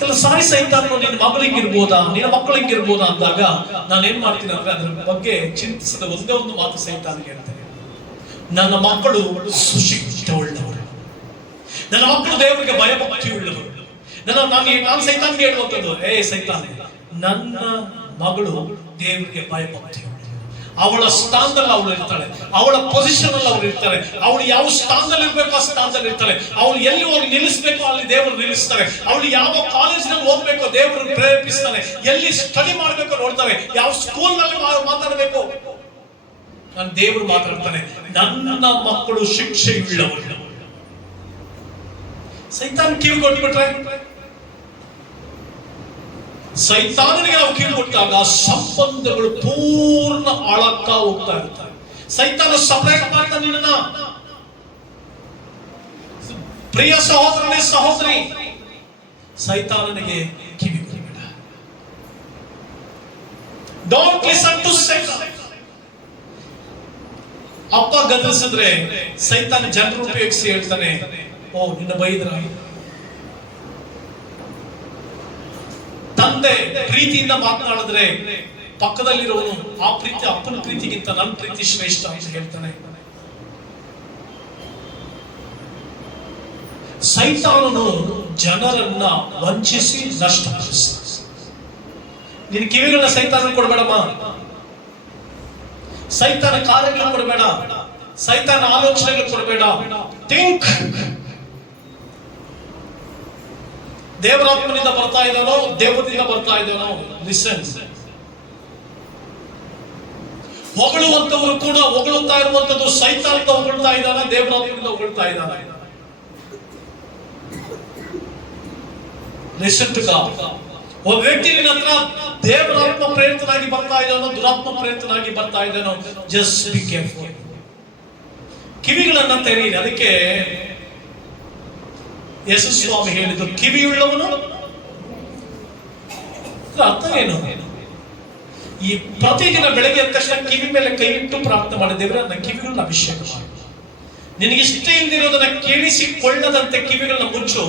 ಕೆಲವು ಸಾರಿ ಸೈತಾನನು ನಿನ್ನ ಮಗಳಿಗಿರ್ಬೋದಾ, ನಿನ್ನ ಮಕ್ಕಳಿಗಿರ್ಬೋದಾ ಅಂದಾಗ ನಾನು ಏನ್ ಮಾಡ್ತೀನಿ ಅಂದ್ರೆ ಅದ್ರ ಬಗ್ಗೆ ಚಿಂತಿಸಿದ ಒಂದೇ ಒಂದು ಮಾತು ಸೈತಾನಿಗೆ ಹೇಳ್ತೇನೆ, ನನ್ನ ಮಕ್ಕಳು ಸುಶಿಕ್ಷಿತ ಉಳ್ಳವರು, ನನ್ನ ಮಕ್ಕಳು ದೇವರಿಗೆ ಭಯಭಕ್ತಿ ಉಳ್ಳವರು. ನಾನು ಸೈತಾನ್ಗೆ ಹೇಳುವಂಥದ್ದು, ಸೈತಾನ್, ನನ್ನ ಮಗಳು ದೇವರಿಗೆ ಭಯಭಕ್ತಿ ಉಳ್ಳವರು. ಅವಳ ಸ್ಥಾನದಲ್ಲಿ ಅವಳು ಇರ್ತಾಳೆ, ಅವಳ ಪೊಸಿಷನ್ ಅಲ್ಲಿ ಅವಳು ಇರ್ತಾರೆ. ಅವಳು ಯಾವ ಸ್ಥಾನದಲ್ಲಿ ಇರ್ಬೇಕು ಆ ಸ್ಥಾನದಲ್ಲಿ ಇರ್ತಾಳೆ. ಅವಳು ಎಲ್ಲಿ ಹೋಗಿ ನಿಲ್ಲಿಸ್ಬೇಕು ಅಲ್ಲಿ ದೇವರು ನಿಲ್ಲಿಸ್ತಾರೆ. ಅವಳು ಯಾವ ಕಾಲೇಜಿನಲ್ಲಿ ಓದ್ಬೇಕು ದೇವರು ಪ್ರೇರೇಪಿಸ್ತಾನೆ. ಎಲ್ಲಿ ಸ್ಟಡಿ ಮಾಡ್ಬೇಕು ನೋಡ್ತಾರೆ. ಯಾವ ಸ್ಕೂಲ್ ನಲ್ಲಿ ಮಾತಾಡಬೇಕು ನಾನು ದೇವರು ಮಾತಾಡ್ತಾನೆ. ನನ್ನ ಮಕ್ಕಳು ಶಿಕ್ಷೆಯುಳ್ಳವರು. ಸೈತಾನ್ ಕಿವಿ ಕೊಟ್ಬಿಟ್ರೆ, ಸೈತಾನನಿಗೆ ನಾವು ಕಿವಿ ಕೊಟ್ಟಾಗ ಸಂಬಂಧಗಳು ಪೂರ್ಣ ಆಳಕ್ಕ ಹೋಗ್ತಾ ಇರ್ತಾರೆ. ಸೈತಾನ ಸಪರೇಟ್ ಮಾಡ್ತಾನೆ ನಿನ್ನ. ಪ್ರಿಯ ಸಹೋದರನೇ ಸಹೋದರಿ, ಸೈತಾನನಿಗೆ ಕಿವಿ ಕೊಡಬೇಡ. Don't listen to Satan. ಅಪ್ಪ ಗದರಿಸಿದ್ರೆ ಸೈತಾನ ಜನರು ಉಪಯೋಗಿಸಿ ಹೇಳ್ತಾನೆ, ಓ ನಿನ್ನ ಬೈದ್ರ ತಂದೆ ಪ್ರೀತಿಯಿಂದ ಮಾತನಾಡಿದ್ರೆ ಪಕ್ಕದಲ್ಲಿರೋನು ಆ ಪ್ರೀತಿ ಅಪ್ಪನ ಪ್ರೀತಿಗಿಂತ ನನ್ನ ಪ್ರೀತಿ ಶ್ರೇಷ್ಠ ಅಂತ ಹೇಳ್ತಾನೆ. ಸೈತಾನನು ಜನರನ್ನ ವಂಚಿಸಿ ನಷ್ಟಪಡಿಸಿ. ನಿನ್ನ ಕಿವಿಗಳನ್ನ ಸೈತಾನ ಕೊಡಬೇಡಮ್ಮ, ಸೈತಾನ ಕಾರ್ಯಗಳನ್ನು ಕೊಡಬೇಡ, ಸೈತಾನ ಆಲೋಚನೆಗಳು ಕೊಡಬೇಡ. ಥಿಂಕ್. ದೇವರಾತ್ಮನಿಂದ ಬರ್ತಾ ಇದ್ದಾನೋ ದೇವರಿಂದ ಬರ್ತಾ ಇದ್ದಾನೋ? ಲಿಸನ್. ಹೊಗಳುವಂತವರು ಕೂಡ ಹೊಗಳುತ್ತಾ ಇರುವಂತದ್ದು ಸೈತಾನದಿಂದ ಹೊಗಳ್ತಾ ಇದ್ದಾನೆ, ದೇವರಾತ್ಮನಿಂದ ಹೊಗಳ್ತಾ ಇದ್ದಾನೆ. Listen to God. ಒಬ್ಬ ವ್ಯಕ್ತಿ ನಿನ್ನ ಹತ್ರ ದೇವರಾತ್ಮ ಪ್ರೇರಿತನಾಗಿ ಬರ್ತಾ ಇದ್ದಾನೋ ದುರಾತ್ಮ ಪ್ರೇರಿತನಾಗಿ ಬರ್ತಾ ಇದ್ದಾನೋ, ಜಸ್ಟ್ ಬಿ ಕೇರ್ಫುಲ್. ಕಿವಿಗಳನ್ನ ತೆರೀರಿ. ಅದಕ್ಕೆ ಯೇಸು ಸ್ವಾಮಿ ಹೇಳಿದ್ರು, ಕಿವಿಯುಳ್ಳವನು. ಅರ್ಥ ಏನು? ಈ ಪ್ರತಿದಿನ ಬೆಳಗ್ಗೆ ಎದ್ದ ತಕ್ಷಣ ಕಿವಿ ಮೇಲೆ ಕೈ ಇಟ್ಟು ಪ್ರಾರ್ಥನೆ ಮಾಡಿ, ದೇವರೇ ನನ್ನ ಕಿವಿಗಳನ್ನ ಅಭಿಷೇಕ ಮಾಡಿ, ನಿನಗೆ ಇಷ್ಟ ಇಲ್ಲದಿರೋದನ್ನ ಕೇಳಿಸಿಕೊಳ್ಳದಂತೆ ಕಿವಿಗಳನ್ನ ಮುಚ್ಚು,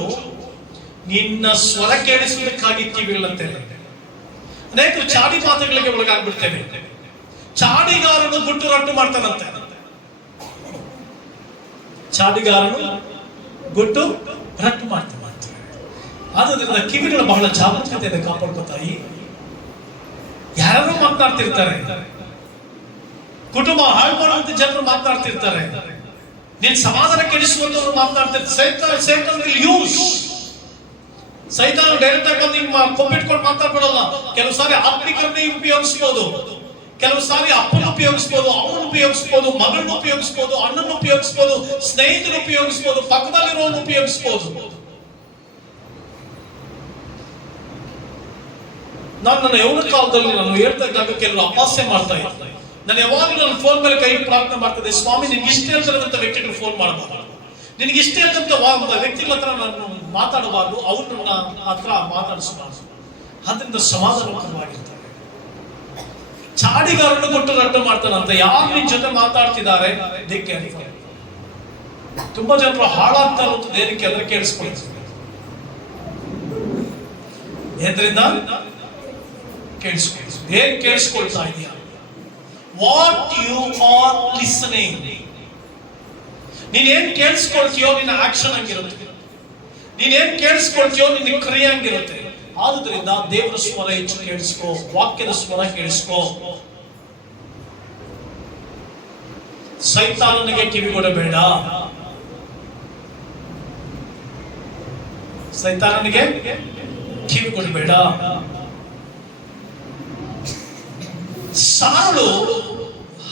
ನಿನ್ನ ಸ್ವರ ಕೇಳಿಸುವುದಕ್ಕಾಗಿ ಕಿವಿಗಳಂತೆ. ಅನೇಕರು ಚಾಡಿ ಮಾತುಗಳಿಗೆ ಒಳಗಾಗ್ಬಿಡ್ತೇವೆ. ಚಾಡಿಗಾರನು ಗುಟ್ಟು ರಟ್ಟು ಮಾಡ್ತಾನಂತೆ. ಚಾಡಿಗಾರನು ಗುಟ್ಟು ರಟ್ಟು ಮಾಡ್ತಾನೆ. ಆದ್ರಿಂದ ಕಿವಿಗಳು ಬಹಳ ಜಾಗರೂಕತೆಯಿಂದ ಕಾಪಾಡ್ಕೊತಾಯಿ. ಯಾರು ಮಾತನಾಡ್ತಿರ್ತಾರೆ, ಕುಟುಂಬ ಹಾಳು ಮಾಡುವಂತ ಜನರು ಮಾತನಾಡ್ತಿರ್ತಾರೆ, ನೀನ್ ಸಮಾಧಾನ ಕೆಡಿಸುವಂತವ್ರು ಮಾತನಾಡ್ತಿರ್ತಾರೆ. ಸೈತಾನ ಡೈರೆಕ್ಟ್ ಆಗಿ ಬಂದು ಕೊಬ್ಬಿಟ್ಕೊಂಡು ಮಾತಾಡ್ಬಿಡಲ್ಲ. ಕೆಲವು ಸಾರಿ ಆತ್ಮಿಕರನ್ನೇ ಉಪಯೋಗಿಸಬಹುದು, ಕೆಲವು ಸಾರಿ ಅಪ್ಪನ ಉಪಯೋಗಿಸಬಹುದು, ಅವನು ಉಪಯೋಗಿಸಬಹುದು, ಮಗಳನ್ನ ಉಪಯೋಗಿಸಬಹುದು, ಅಣ್ಣನ ಉಪಯೋಗಿಸಬಹುದು, ಸ್ನೇಹಿತರು ಉಪಯೋಗಿಸಬಹುದು, ಪಕ್ಕದಲ್ಲಿರೋನು ಉಪಯೋಗಿಸಬಹುದು. ನನ್ನ ಯೌವನ ಕಾಲದಲ್ಲಿ ನಾನು ಹೇಳ್ತಾ ಇದ್ದಾಗ ಕೆಲವರು ಅಪಹಾಸ್ಯ ಮಾಡ್ತಾ ಇದ್ದೆ. ನಾನು ಯಾವಾಗಲೂ ನನ್ನ ಫೋನ್ ಮೇಲೆ ಕೈ ಪ್ರಾರ್ಥನೆ ಮಾಡ್ತಿದ್ದೆ, ಸ್ವಾಮಿ ನಿನ್ಗೆ ಇಷ್ಟ ಇರ್ತಕ್ಕಂಥ ವ್ಯಕ್ತಿಗಳು ಫೋನ್ ಮಾಡಬಾರ್ದು, ನಿನಗೆ ಇಷ್ಟ ಇರ್ತಕ್ಕಂಥ ವ್ಯಕ್ತಿಗಳ ಹತ್ರ ನಾನು ಮಾತಾಡಬಾರ್ದು, ಅವ್ರನ್ನ ಹತ್ರ ಮಾತಾಡಿಸಬಾರ್ದು. ಅದರಿಂದ ಸಮಾಧಾನಕರವಾಗಿರ್ತಾರೆ. ಚಾಡಿಗಾರನ್ನು ಕೊಟ್ಟು ರಟ್ಟು ಮಾಡ್ತಾನಂತ. ಯಾರು ನಿನ್ ಜೊತೆ ಮಾತಾಡ್ತಿದ್ದಾರೆ ಅದಕ್ಕೆ ತುಂಬಾ ಜನರು ಹಾಳಾಗ್ತಾ ಇರೋದು ಏನಕ್ಕೆ ಅಂದ್ರೆ ಕೇಳಿಸ್ಕೊಳ್ತಾರೆ. ಏದ್ರಿಂದ ಕೇಳಿಸ್ಕೊಳ್ತೀವಿ. ಏನ್ ಕೇಳಿಸ್ಕೊಳ್ತಾ ಇದೆಯಾ? What you are listening. ನೀನೇನ್ ಕೇಳಿಸ್ಕೊಳ್ತೀಯೋ ನಿನ್ನ ಆಕ್ಷನ್ ಹಂಗಿರುತ್ತೆ, ನೀನೇನ್ ಕೇಳಿಸ್ಕೊಳ್ತೀಯೋ ನಿನ್ನ ಕ್ರಿಯೆ ಹಂಗಿರುತ್ತೆ. ಆದುದರಿಂದ ದೇವರ ಸ್ವರ ಹೆಚ್ಚು ಕೇಳಿಸ್ಕೋ, ವಾಕ್ಯದ ಸ್ವರ ಕೇಳಿಸ್ಕೋ. ಸೈತಾನನಿಗೆ ಕಿವಿಗೊಡಬೇಡ, ಸೈತಾನನಿಗೆ ಕಿವಿಗೊಡಬೇಡ. ಸಾರಳು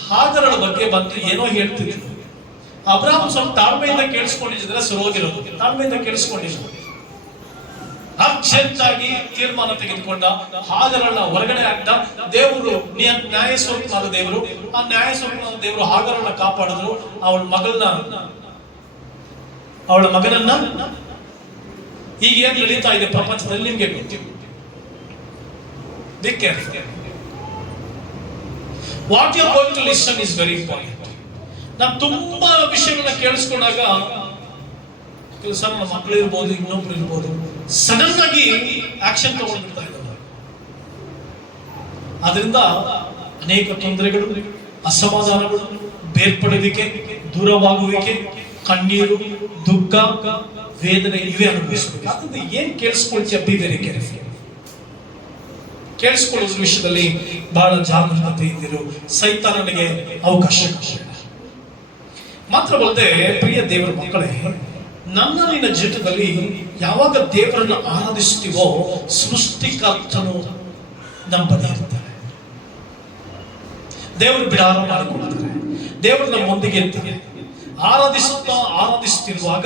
ಹಾಗರಳ ಬಗ್ಗೆ ಬಂದು ಏನೋ ಹೇಳ್ತಿದ್ರು. ಅಬ್ರಾಹಂ ಸ್ವಲ್ಪ ತಾಳ್ಮೆಯಿಂದ ಕೇಳಿಸ್ಕೊಂಡಿದ್ರೆ ಸರೋಗಿರೋದು, ತಾಳ್ಮೆಯಿಂದ ಕೇಳಿಸ್ಕೊಂಡಿದ್ರು. ಅರ್ಜೆಂಟ್ ಆಗಿ ತೀರ್ಮಾನ ತೆಗೆದುಕೊಂಡ, ಹಾಗರನ್ನ ಹೊರಗಡೆ ಹಾಕ್ದ. ದೇವರು ನ್ಯಾಯ ಸ್ವರೂಪನಾದ ದೇವರು, ಆ ನ್ಯಾಯ ಸ್ವರೂಪನಾದ ದೇವರು ಹಾಗರನ್ನ ಕಾಪಾಡಿದ್ರು. ಅವಳ ಮಗನನ್ನ ಈಗ ಏನ್ ನಡೀತಾ ಇದೆ ಪ್ರಪಂಚದಲ್ಲಿ ನಿಮ್ಗೆ ಗೊತ್ತಿಲ್ಲ. Be careful. What you are going to listen is very important. ನಾವು ತುಂಬಾ ವಿಷಯಗಳನ್ನ ಕೇಳಿಸ್ಕೊಂಡಾಗ ಕೆಲಸ ನಮ್ಮ ಮಕ್ಕಳು ಇರ್ಬೋದು, ಇನ್ನೊಬ್ರು ಇರ್ಬೋದು, ಸಡನ್ ಆಗಿ ಆಕ್ಷನ್ ತಗೊಂಡ್ಬಿಡ್ತಾ ಇದ್ದಾರೆ. ಅದರಿಂದ ಅನೇಕ ತೊಂದರೆಗಳು, ಅಸಮಾಧಾನಗಳು, ಬೇರ್ಪಡುವಿಕೆ, ದೂರವಾಗುವಿಕೆ, ಕಣ್ಣೀರು, ದುಃಖ, ವೇದನೆ ಇವೇ ಅನುಭವಿಸಬೇಕು. ಅದರಿಂದ ಏನ್ ಕೇಳಿಸ್ಕೊಳ್ತೀಯ, ಬಿ ವೆರಿ ಕೇರ್ಫುಲ್. ಕೇಳಿಸ್ಕೊಳ್ಳೋದ್ರ ವಿಷಯದಲ್ಲಿ ಬಹಳ ಜಾಗರೂಕತೆ ಇದ್ದಿರು. ಸೈತಾನನಿಗೆ ಅವಕಾಶ ಮಾತ್ರವಲ್ಲದೆ, ಪ್ರಿಯ ದೇವರ ಮಕ್ಕಳೇ, ನನ್ನ ನಿನ್ನ ಜೀವಿತದಲ್ಲಿ ಯಾವಾಗ ದೇವರನ್ನು ಆರಾಧಿಸ್ತೀವೋ ಸೃಷ್ಟಿಕರ್ತನು ನಮ್ಮ ಬಳಿ ಇರ್ತಾರೆ. ದೇವರು ಬಿಡಾರ ಮಾಡಿಕೊಡ್ತಾರೆ, ದೇವರು ನಮ್ಮೊಂದಿಗೆ ಇರ್ತಾರೆ. ಆರಾಧಿಸುತ್ತಿರುವಾಗ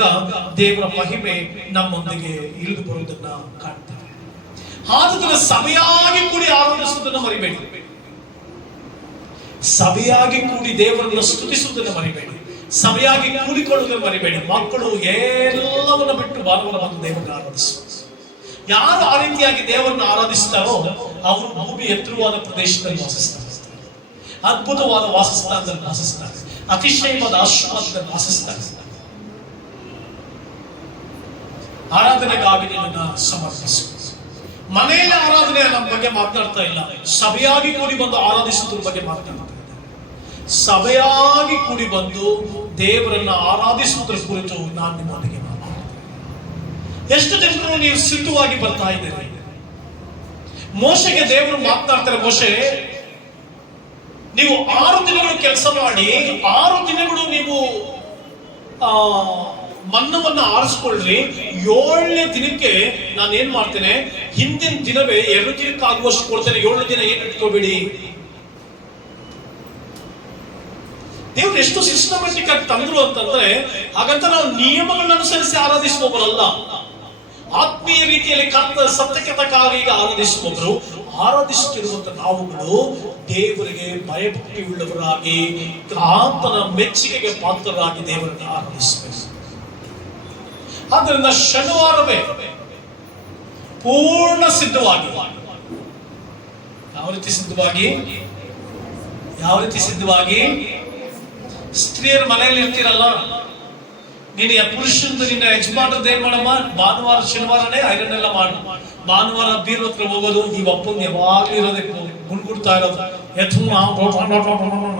ದೇವರ ಮಹಿಮೆ ನಮ್ಮೊಂದಿಗೆ ಇಳಿದು ಬರುವುದನ್ನ ಕಾಣ್ತೇವೆ. ಆದುದನ್ನು ಸಭೆಯಾಗಿ ಕೂಡಿ ಆರಾಧಿಸುವುದನ್ನು ಮರಿಬೇಡಿ, ಸಭೆಯಾಗಿ ಕೂಡಿ ದೇವರನ್ನು ಸ್ತುತಿಸುವುದನ್ನು ಮರಿಬೇಡಿ, ಸಭೆಯಾಗಿ ಕೂಡಿಕೊಳ್ಳುವುದನ್ನು ಮರಿಬೇಡಿ. ಮಕ್ಕಳು ಎಲ್ಲವನ್ನ ಬಿಟ್ಟು ಭಾನುವಾರ ಬಂದು ದೇವರನ್ನು ಆರಾಧಿಸುವ. ಯಾರು ಆ ರೀತಿಯಾಗಿ ದೇವರನ್ನು ಆರಾಧಿಸ್ತಾರೋ ಅವರು ಭೂಮಿ ಎತ್ತರವಾದ ಪ್ರದೇಶದಲ್ಲಿ ವಾಸಿಸ್ತಾರೆ, ಅದ್ಭುತವಾದ ವಾಸಸ್ಥಾನದಲ್ಲಿ ವಾಸಿಸ್ತಾರೆ, ಅತಿಶಯವಾದ ಆಶೀರ್ವಾದದಲ್ಲಿ ವಾಸಿಸ್ತಾರೆ. ಆರಾಧನೆಗಾಗಿ ನಿನ್ನನ್ನು ಸಮರ್ಪಿಸು. ಮನೆಯಲ್ಲಿ ಆರಾಧನೆ ನಮ್ಮ ಬಗ್ಗೆ ಮಾತನಾಡ್ತಾ ಇಲ್ಲ, ಸಭೆಯಾಗಿ ಕೂಡಿ ಬಂದು ಆರಾಧಿಸುವುದ್ರ ಬಗ್ಗೆ ಮಾತನಾಡ್ತಾ ಇಲ್ಲ. ಸಭೆಯಾಗಿ ಕೂಡಿ ಬಂದು ದೇವರನ್ನ ಆರಾಧಿಸುವುದರ ಕುರಿತು ನಾನು ನಿಮ್ಮೊಂದಿಗೆ ಮಾತನಾಡ್ತೇನೆ. ಎಷ್ಟು ಜನರು ನೀವು ಸಿದ್ಧವಾಗಿ ಬರ್ತಾ ಇದ್ದೀರಿ? ಮೋಶೆಗೆ ದೇವರು ಮಾತನಾಡ್ತಾರೆ, ಮೋಶೆ ನೀವು 6 ದಿನಗಳು ಕೆಲಸ ಮಾಡಿ 6 ದಿನಗಳು ನೀವು ಮನ್ನವನ್ನ ಆರಿಸ್ಕೊಳ್ರಿ, 7ನೇ ದಿನಕ್ಕೆ ನಾನು ಏನ್ ಮಾಡ್ತೇನೆ, ಹಿಂದಿನ ದಿನವೇ 2 ದಿನಕ್ಕೆ ಆಗುವಷ್ಟು ಕೊಡ್ತೇನೆ, 7ನೇ ದಿನ ಏನ್ ಇಟ್ಕೋಬೇಡಿ. ದೇವ್ರು ಎಷ್ಟು ಸಿಸ್ಟಮೆಟಿಕ್ ಆಗಿ ತಂದ್ರು ಅಂತಂದ್ರೆ, ಹಾಗಂತ ನಾವು ನಿಯಮಗಳನ್ನ ಅನುಸರಿಸಿ ಆರಾಧಿಸುವವರಲ್ಲ. ಆತ್ಮೀಯ ರೀತಿಯಲ್ಲಿ ಸತ್ಯಕ್ಕೆ ತಕ್ಕ ಈಗ ಆರಾಧಿಸುವವರು, ಆರಾಧಿಸುತ್ತಿರುವಂತ ನಾವುಗಳು ದೇವರಿಗೆ ಭಯಭಕ್ತಿ ಉಳ್ಳವರಾಗಿ ಆತನ ಮೆಚ್ಚುಗೆಗೆ ಪಾತ್ರರಾಗಿ ದೇವರನ್ನು ಆರಾಧಿಸಬೇಕು. ಆದ್ದರಿಂದ ಶನಿವಾರವೇ ಪೂರ್ಣ ಸಿದ್ಧವಾಗಿ, ಯಾವ ರೀತಿ ಸಿದ್ಧವಾಗಿ ಸ್ತ್ರೀಯರ ಮನೆಯಲ್ಲಿ ಇರ್ತೀರಲ್ಲ, ನೀನು ಪುರುಷಂದು ನಿನ್ನ ಯಜಮಾನ್ರದ್ದು ಏನ್ ಮಾಡಮ್ಮ, ಭಾನುವಾರ ಶನಿವಾರನೇ ಐರನ್ ಎಲ್ಲ ಮಾಡು. ಭಾನುವಾರ ಬೀರ್ ಹತ್ರ ಹೋಗೋದು, ಈ ಅಪ್ಪನ ಯಾವಾಗ್ಲೂ ಇರೋದಕ್ಕೆ ಗುಣ್ಗುಡ್ತಾ ಇರೋದು,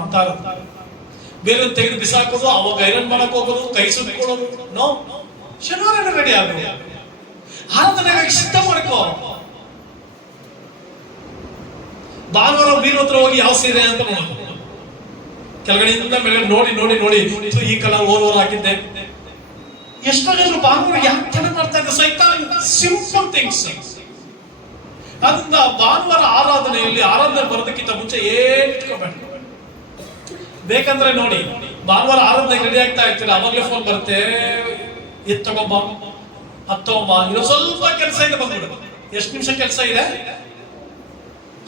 ಅಂತ ಇರೋದು, ಬೇರೆ ತೆಗೆದು ಬಿಸಾಕೋದು, ಅವಾಗ ಐರನ್ ಮಾಡಕ್ ಹೋಗೋದು, ಕೈ ಸುಟ್ಕೊಳ್ಳೋದು. ನೋ, ಶನಿವಾರ ರೆಡಿ ಆಗೋದು, ಆರಾಧನೆಗಾಗಿ ಸಿದ್ಧ ಮಾಡ್ಕೋ. ಭಾನುವಾರ ಬೀರ್ ಹತ್ರ ಹೋಗಿ ಯಾವ ಸೀರೆ ಅಂತ ನೋಡೋದು, ಕೆಳಗಡೆಯಿಂದ ಮೇಲೆ ನೋಡಿ ನೋಡಿ ನೋಡಿ ಈ ಕಲರ್ ಓವರ್ ಹಾಕಿದ್ದೆ. ಎಷ್ಟೋ ಜನರು ಭಾನುವಾರ ಯಾಕೆ ಚೆನ್ನಾಗಿ ಮಾಡ್ತಾ ಇದ್ದಾರೆ? ಸೈತಾನ್ ಸಿಂಪಲ್ ಥಿಂಗ್ಸ್. ಅದರಿಂದ ಭಾನುವಾರ ಆರಾಧನೆ ಬರೋದಕ್ಕಿಂತ ಮುಂಚೆ ಏನ್ ಇಟ್ಕೋಬೇಡ. ಬೇಕಂದ್ರೆ ನೋಡಿ, ಭಾನುವಾರ ಆರಾಧನೆಗೆ ರೆಡಿ ಆಗ್ತಾ ಇರ್ತೀರ, ಅವಾಗಲೇ ಫೋನ್ ಬರುತ್ತೆ, ಇದು ತಗೊಂಬ, ಅದು ತಗೊಂಬ, ಇನ್ನೊಂದು ಸ್ವಲ್ಪ ಕೆಲಸ ಇದೆ, ಬಂದ್ಬಿಡು. ಎಷ್ಟು ನಿಮಿಷ ಕೆಲಸ ಇದೆ?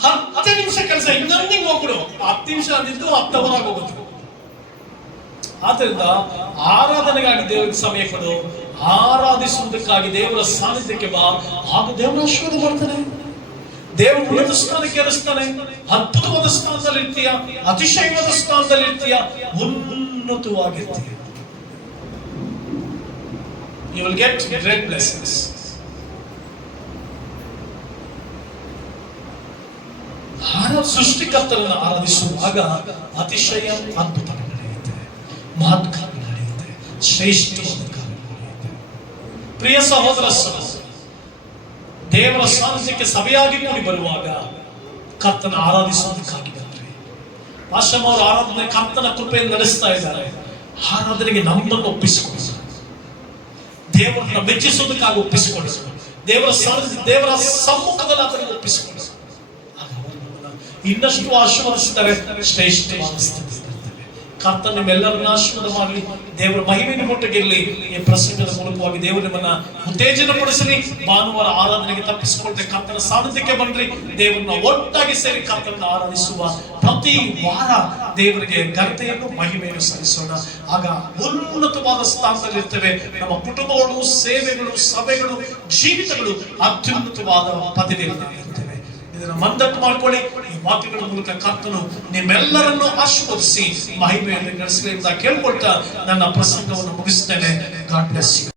10 ನಿಮಿಷ ಕೆಲಸ, ಇನ್ನೊಂದು ಹೋಗ್ಬಿಡು. 10 ನಿಮಿಷ ಅಂದಿದ್ದು 10 ಅವರ್ ಆಗೋಗುತ್ತೆ. ಆದ್ರಿಂದ ಆರಾಧನೆಗಾಗಿ ದೇವರಿಗೆ ಸಮಯ ಕೊಡು, ಆರಾಧಿಸುವುದಕ್ಕಾಗಿ ದೇವರ ಸಾನ್ನಿಧ್ಯಕ್ಕೆ ಬಾ. ಆಗ ದೇವರ ಆಶೀರ್ವಾದ ಮಾಡ್ತಾನೆ, ದೇವರ ಉನ್ನತ ಸ್ಥಾನಕ್ಕೆ ಏರಿಸ್ತಾನೆ. ಅದ್ಭುತವಾದ ಸ್ಥಾನದಲ್ಲಿ ಇರ್ತೀಯ, ಅತಿಶಯವಾದ ಸ್ಥಾನದಲ್ಲಿ ಇರ್ತೀಯ, ಉನ್ನತವಾಗಿರ್ತೀಯ. You will get great blessings. ಸೃಷ್ಟಿಕರ್ತರನ್ನು ಆರಾಧಿಸುವಾಗ ಅತಿಶಯ ಅದ್ಭುತಗಳು ನಡೆಯುತ್ತೆ, ಮಹತ್ಕಾರ್ಯ ನಡೆಯುತ್ತೆ, ಶ್ರೇಷ್ಠವಾದ ಕಾರ್ಯಗಳು ನಡೆಯುತ್ತೆ. ಪ್ರಿಯ ಸಹೋದರ, ದೇವರ ಸಾನ್ನಿಧ್ಯಕ್ಕೆ ಸಭೆಯಾಗಿ ಕೂಡಿ ಬರುವಾಗ ಕರ್ತನ ಆರಾಧಿಸುವುದಕ್ಕಾಗಿ ಬಂದ್ರೆ, ಪಾಶ್ರಮ ಅವರು ಆರಾಧನೆ ಕರ್ತನ ಕೃಪೆಯನ್ನು ನಡೆಸ್ತಾ ಇದ್ದಾರೆ. ಆರಾಧನೆಗೆ ನಮ್ಮನ್ನು ಒಪ್ಪಿಸಿಕೊಳ್ಳೋದು, ದೇವರನ್ನ ಮೆಚ್ಚಿಸುವುದಕ್ಕಾಗಿ ಒಪ್ಪಿಸಿಕೊಳ್ಳೋದು, ದೇವರ ಸಮ್ಮುಖದಲ್ಲಿ ಅದನ್ನು ಒಪ್ಪಿಸಿಕೊಳ್ಳೋದು. ಇನ್ನಷ್ಟು ಆಶೀರ್ವದಿಸಿದ್ದಾರೆ, ಶ್ರೇಷ್ಠವಾದ ಸ್ಥಿತಿ ಇರ್ತದೆ. ಕರ್ತ ನಿಮ್ಮೆಲ್ಲರನ್ನ ಆಶೀರ್ವಾದ ಮಾಡಲಿ, ದೇವರ ಮಹಿಮೆಯನ್ನು ಮುಟ್ಟಗಿರಲಿ. ಈ ಪ್ರಸಂಗದ ಮೂಲಕವಾಗಿ ದೇವರು ನಿಮ್ಮನ್ನ ಉತ್ತೇಜನ ಪಡಿಸಲಿ. ಭಾನುವಾರ ಆರಾಧನೆಗೆ ತಪ್ಪಿಸಿಕೊಳ್ಳದೆ ಕರ್ತನ ಸಾನ್ನಿಧ್ಯಕ್ಕೆ ಬನ್ರಿ, ದೇವರನ್ನ ಒಟ್ಟಾಗಿ ಸೇರಿ ಕರ್ತನ ಆರಾಧಿಸುವ. ಪ್ರತಿ ವಾರ ದೇವರಿಗೆ ಘನತೆಯನ್ನು ಮಹಿಮೆಯನ್ನು ಸಲ್ಲಿಸೋಣ. ಆಗ ಉನ್ನತವಾದ ಸ್ಥಾನದಲ್ಲಿ ಇರ್ತೇವೆ. ನಮ್ಮ ಕುಟುಂಬಗಳು, ಸೇವೆಗಳು, ಸಭೆಗಳು, ಜೀವಿತಗಳು ಅತ್ಯುನ್ನತವಾದ ಪದವಿಯನ್ನು ಇರ್ತೇವೆ. ಇದನ್ನು ಮಂದಟ್ಟು ಮಾಡ್ಕೊಳ್ಳಿ. ಈ ವಾಕ್ಯಗಳ ಮೂಲಕ ಕರ್ತನು ನಿಮ್ಮೆಲ್ಲರನ್ನು ಆಶೀರ್ವದಿಸಿ ಮಹಿಮೆಯನ್ನು ನಡೆಸಲಿ ಅಂತ ಕೇಳ್ಕೊಳ್ತಾ ನನ್ನ ಪ್ರಸಂಗವನ್ನು ಮುಗಿಸ್ತೇನೆ. God bless you.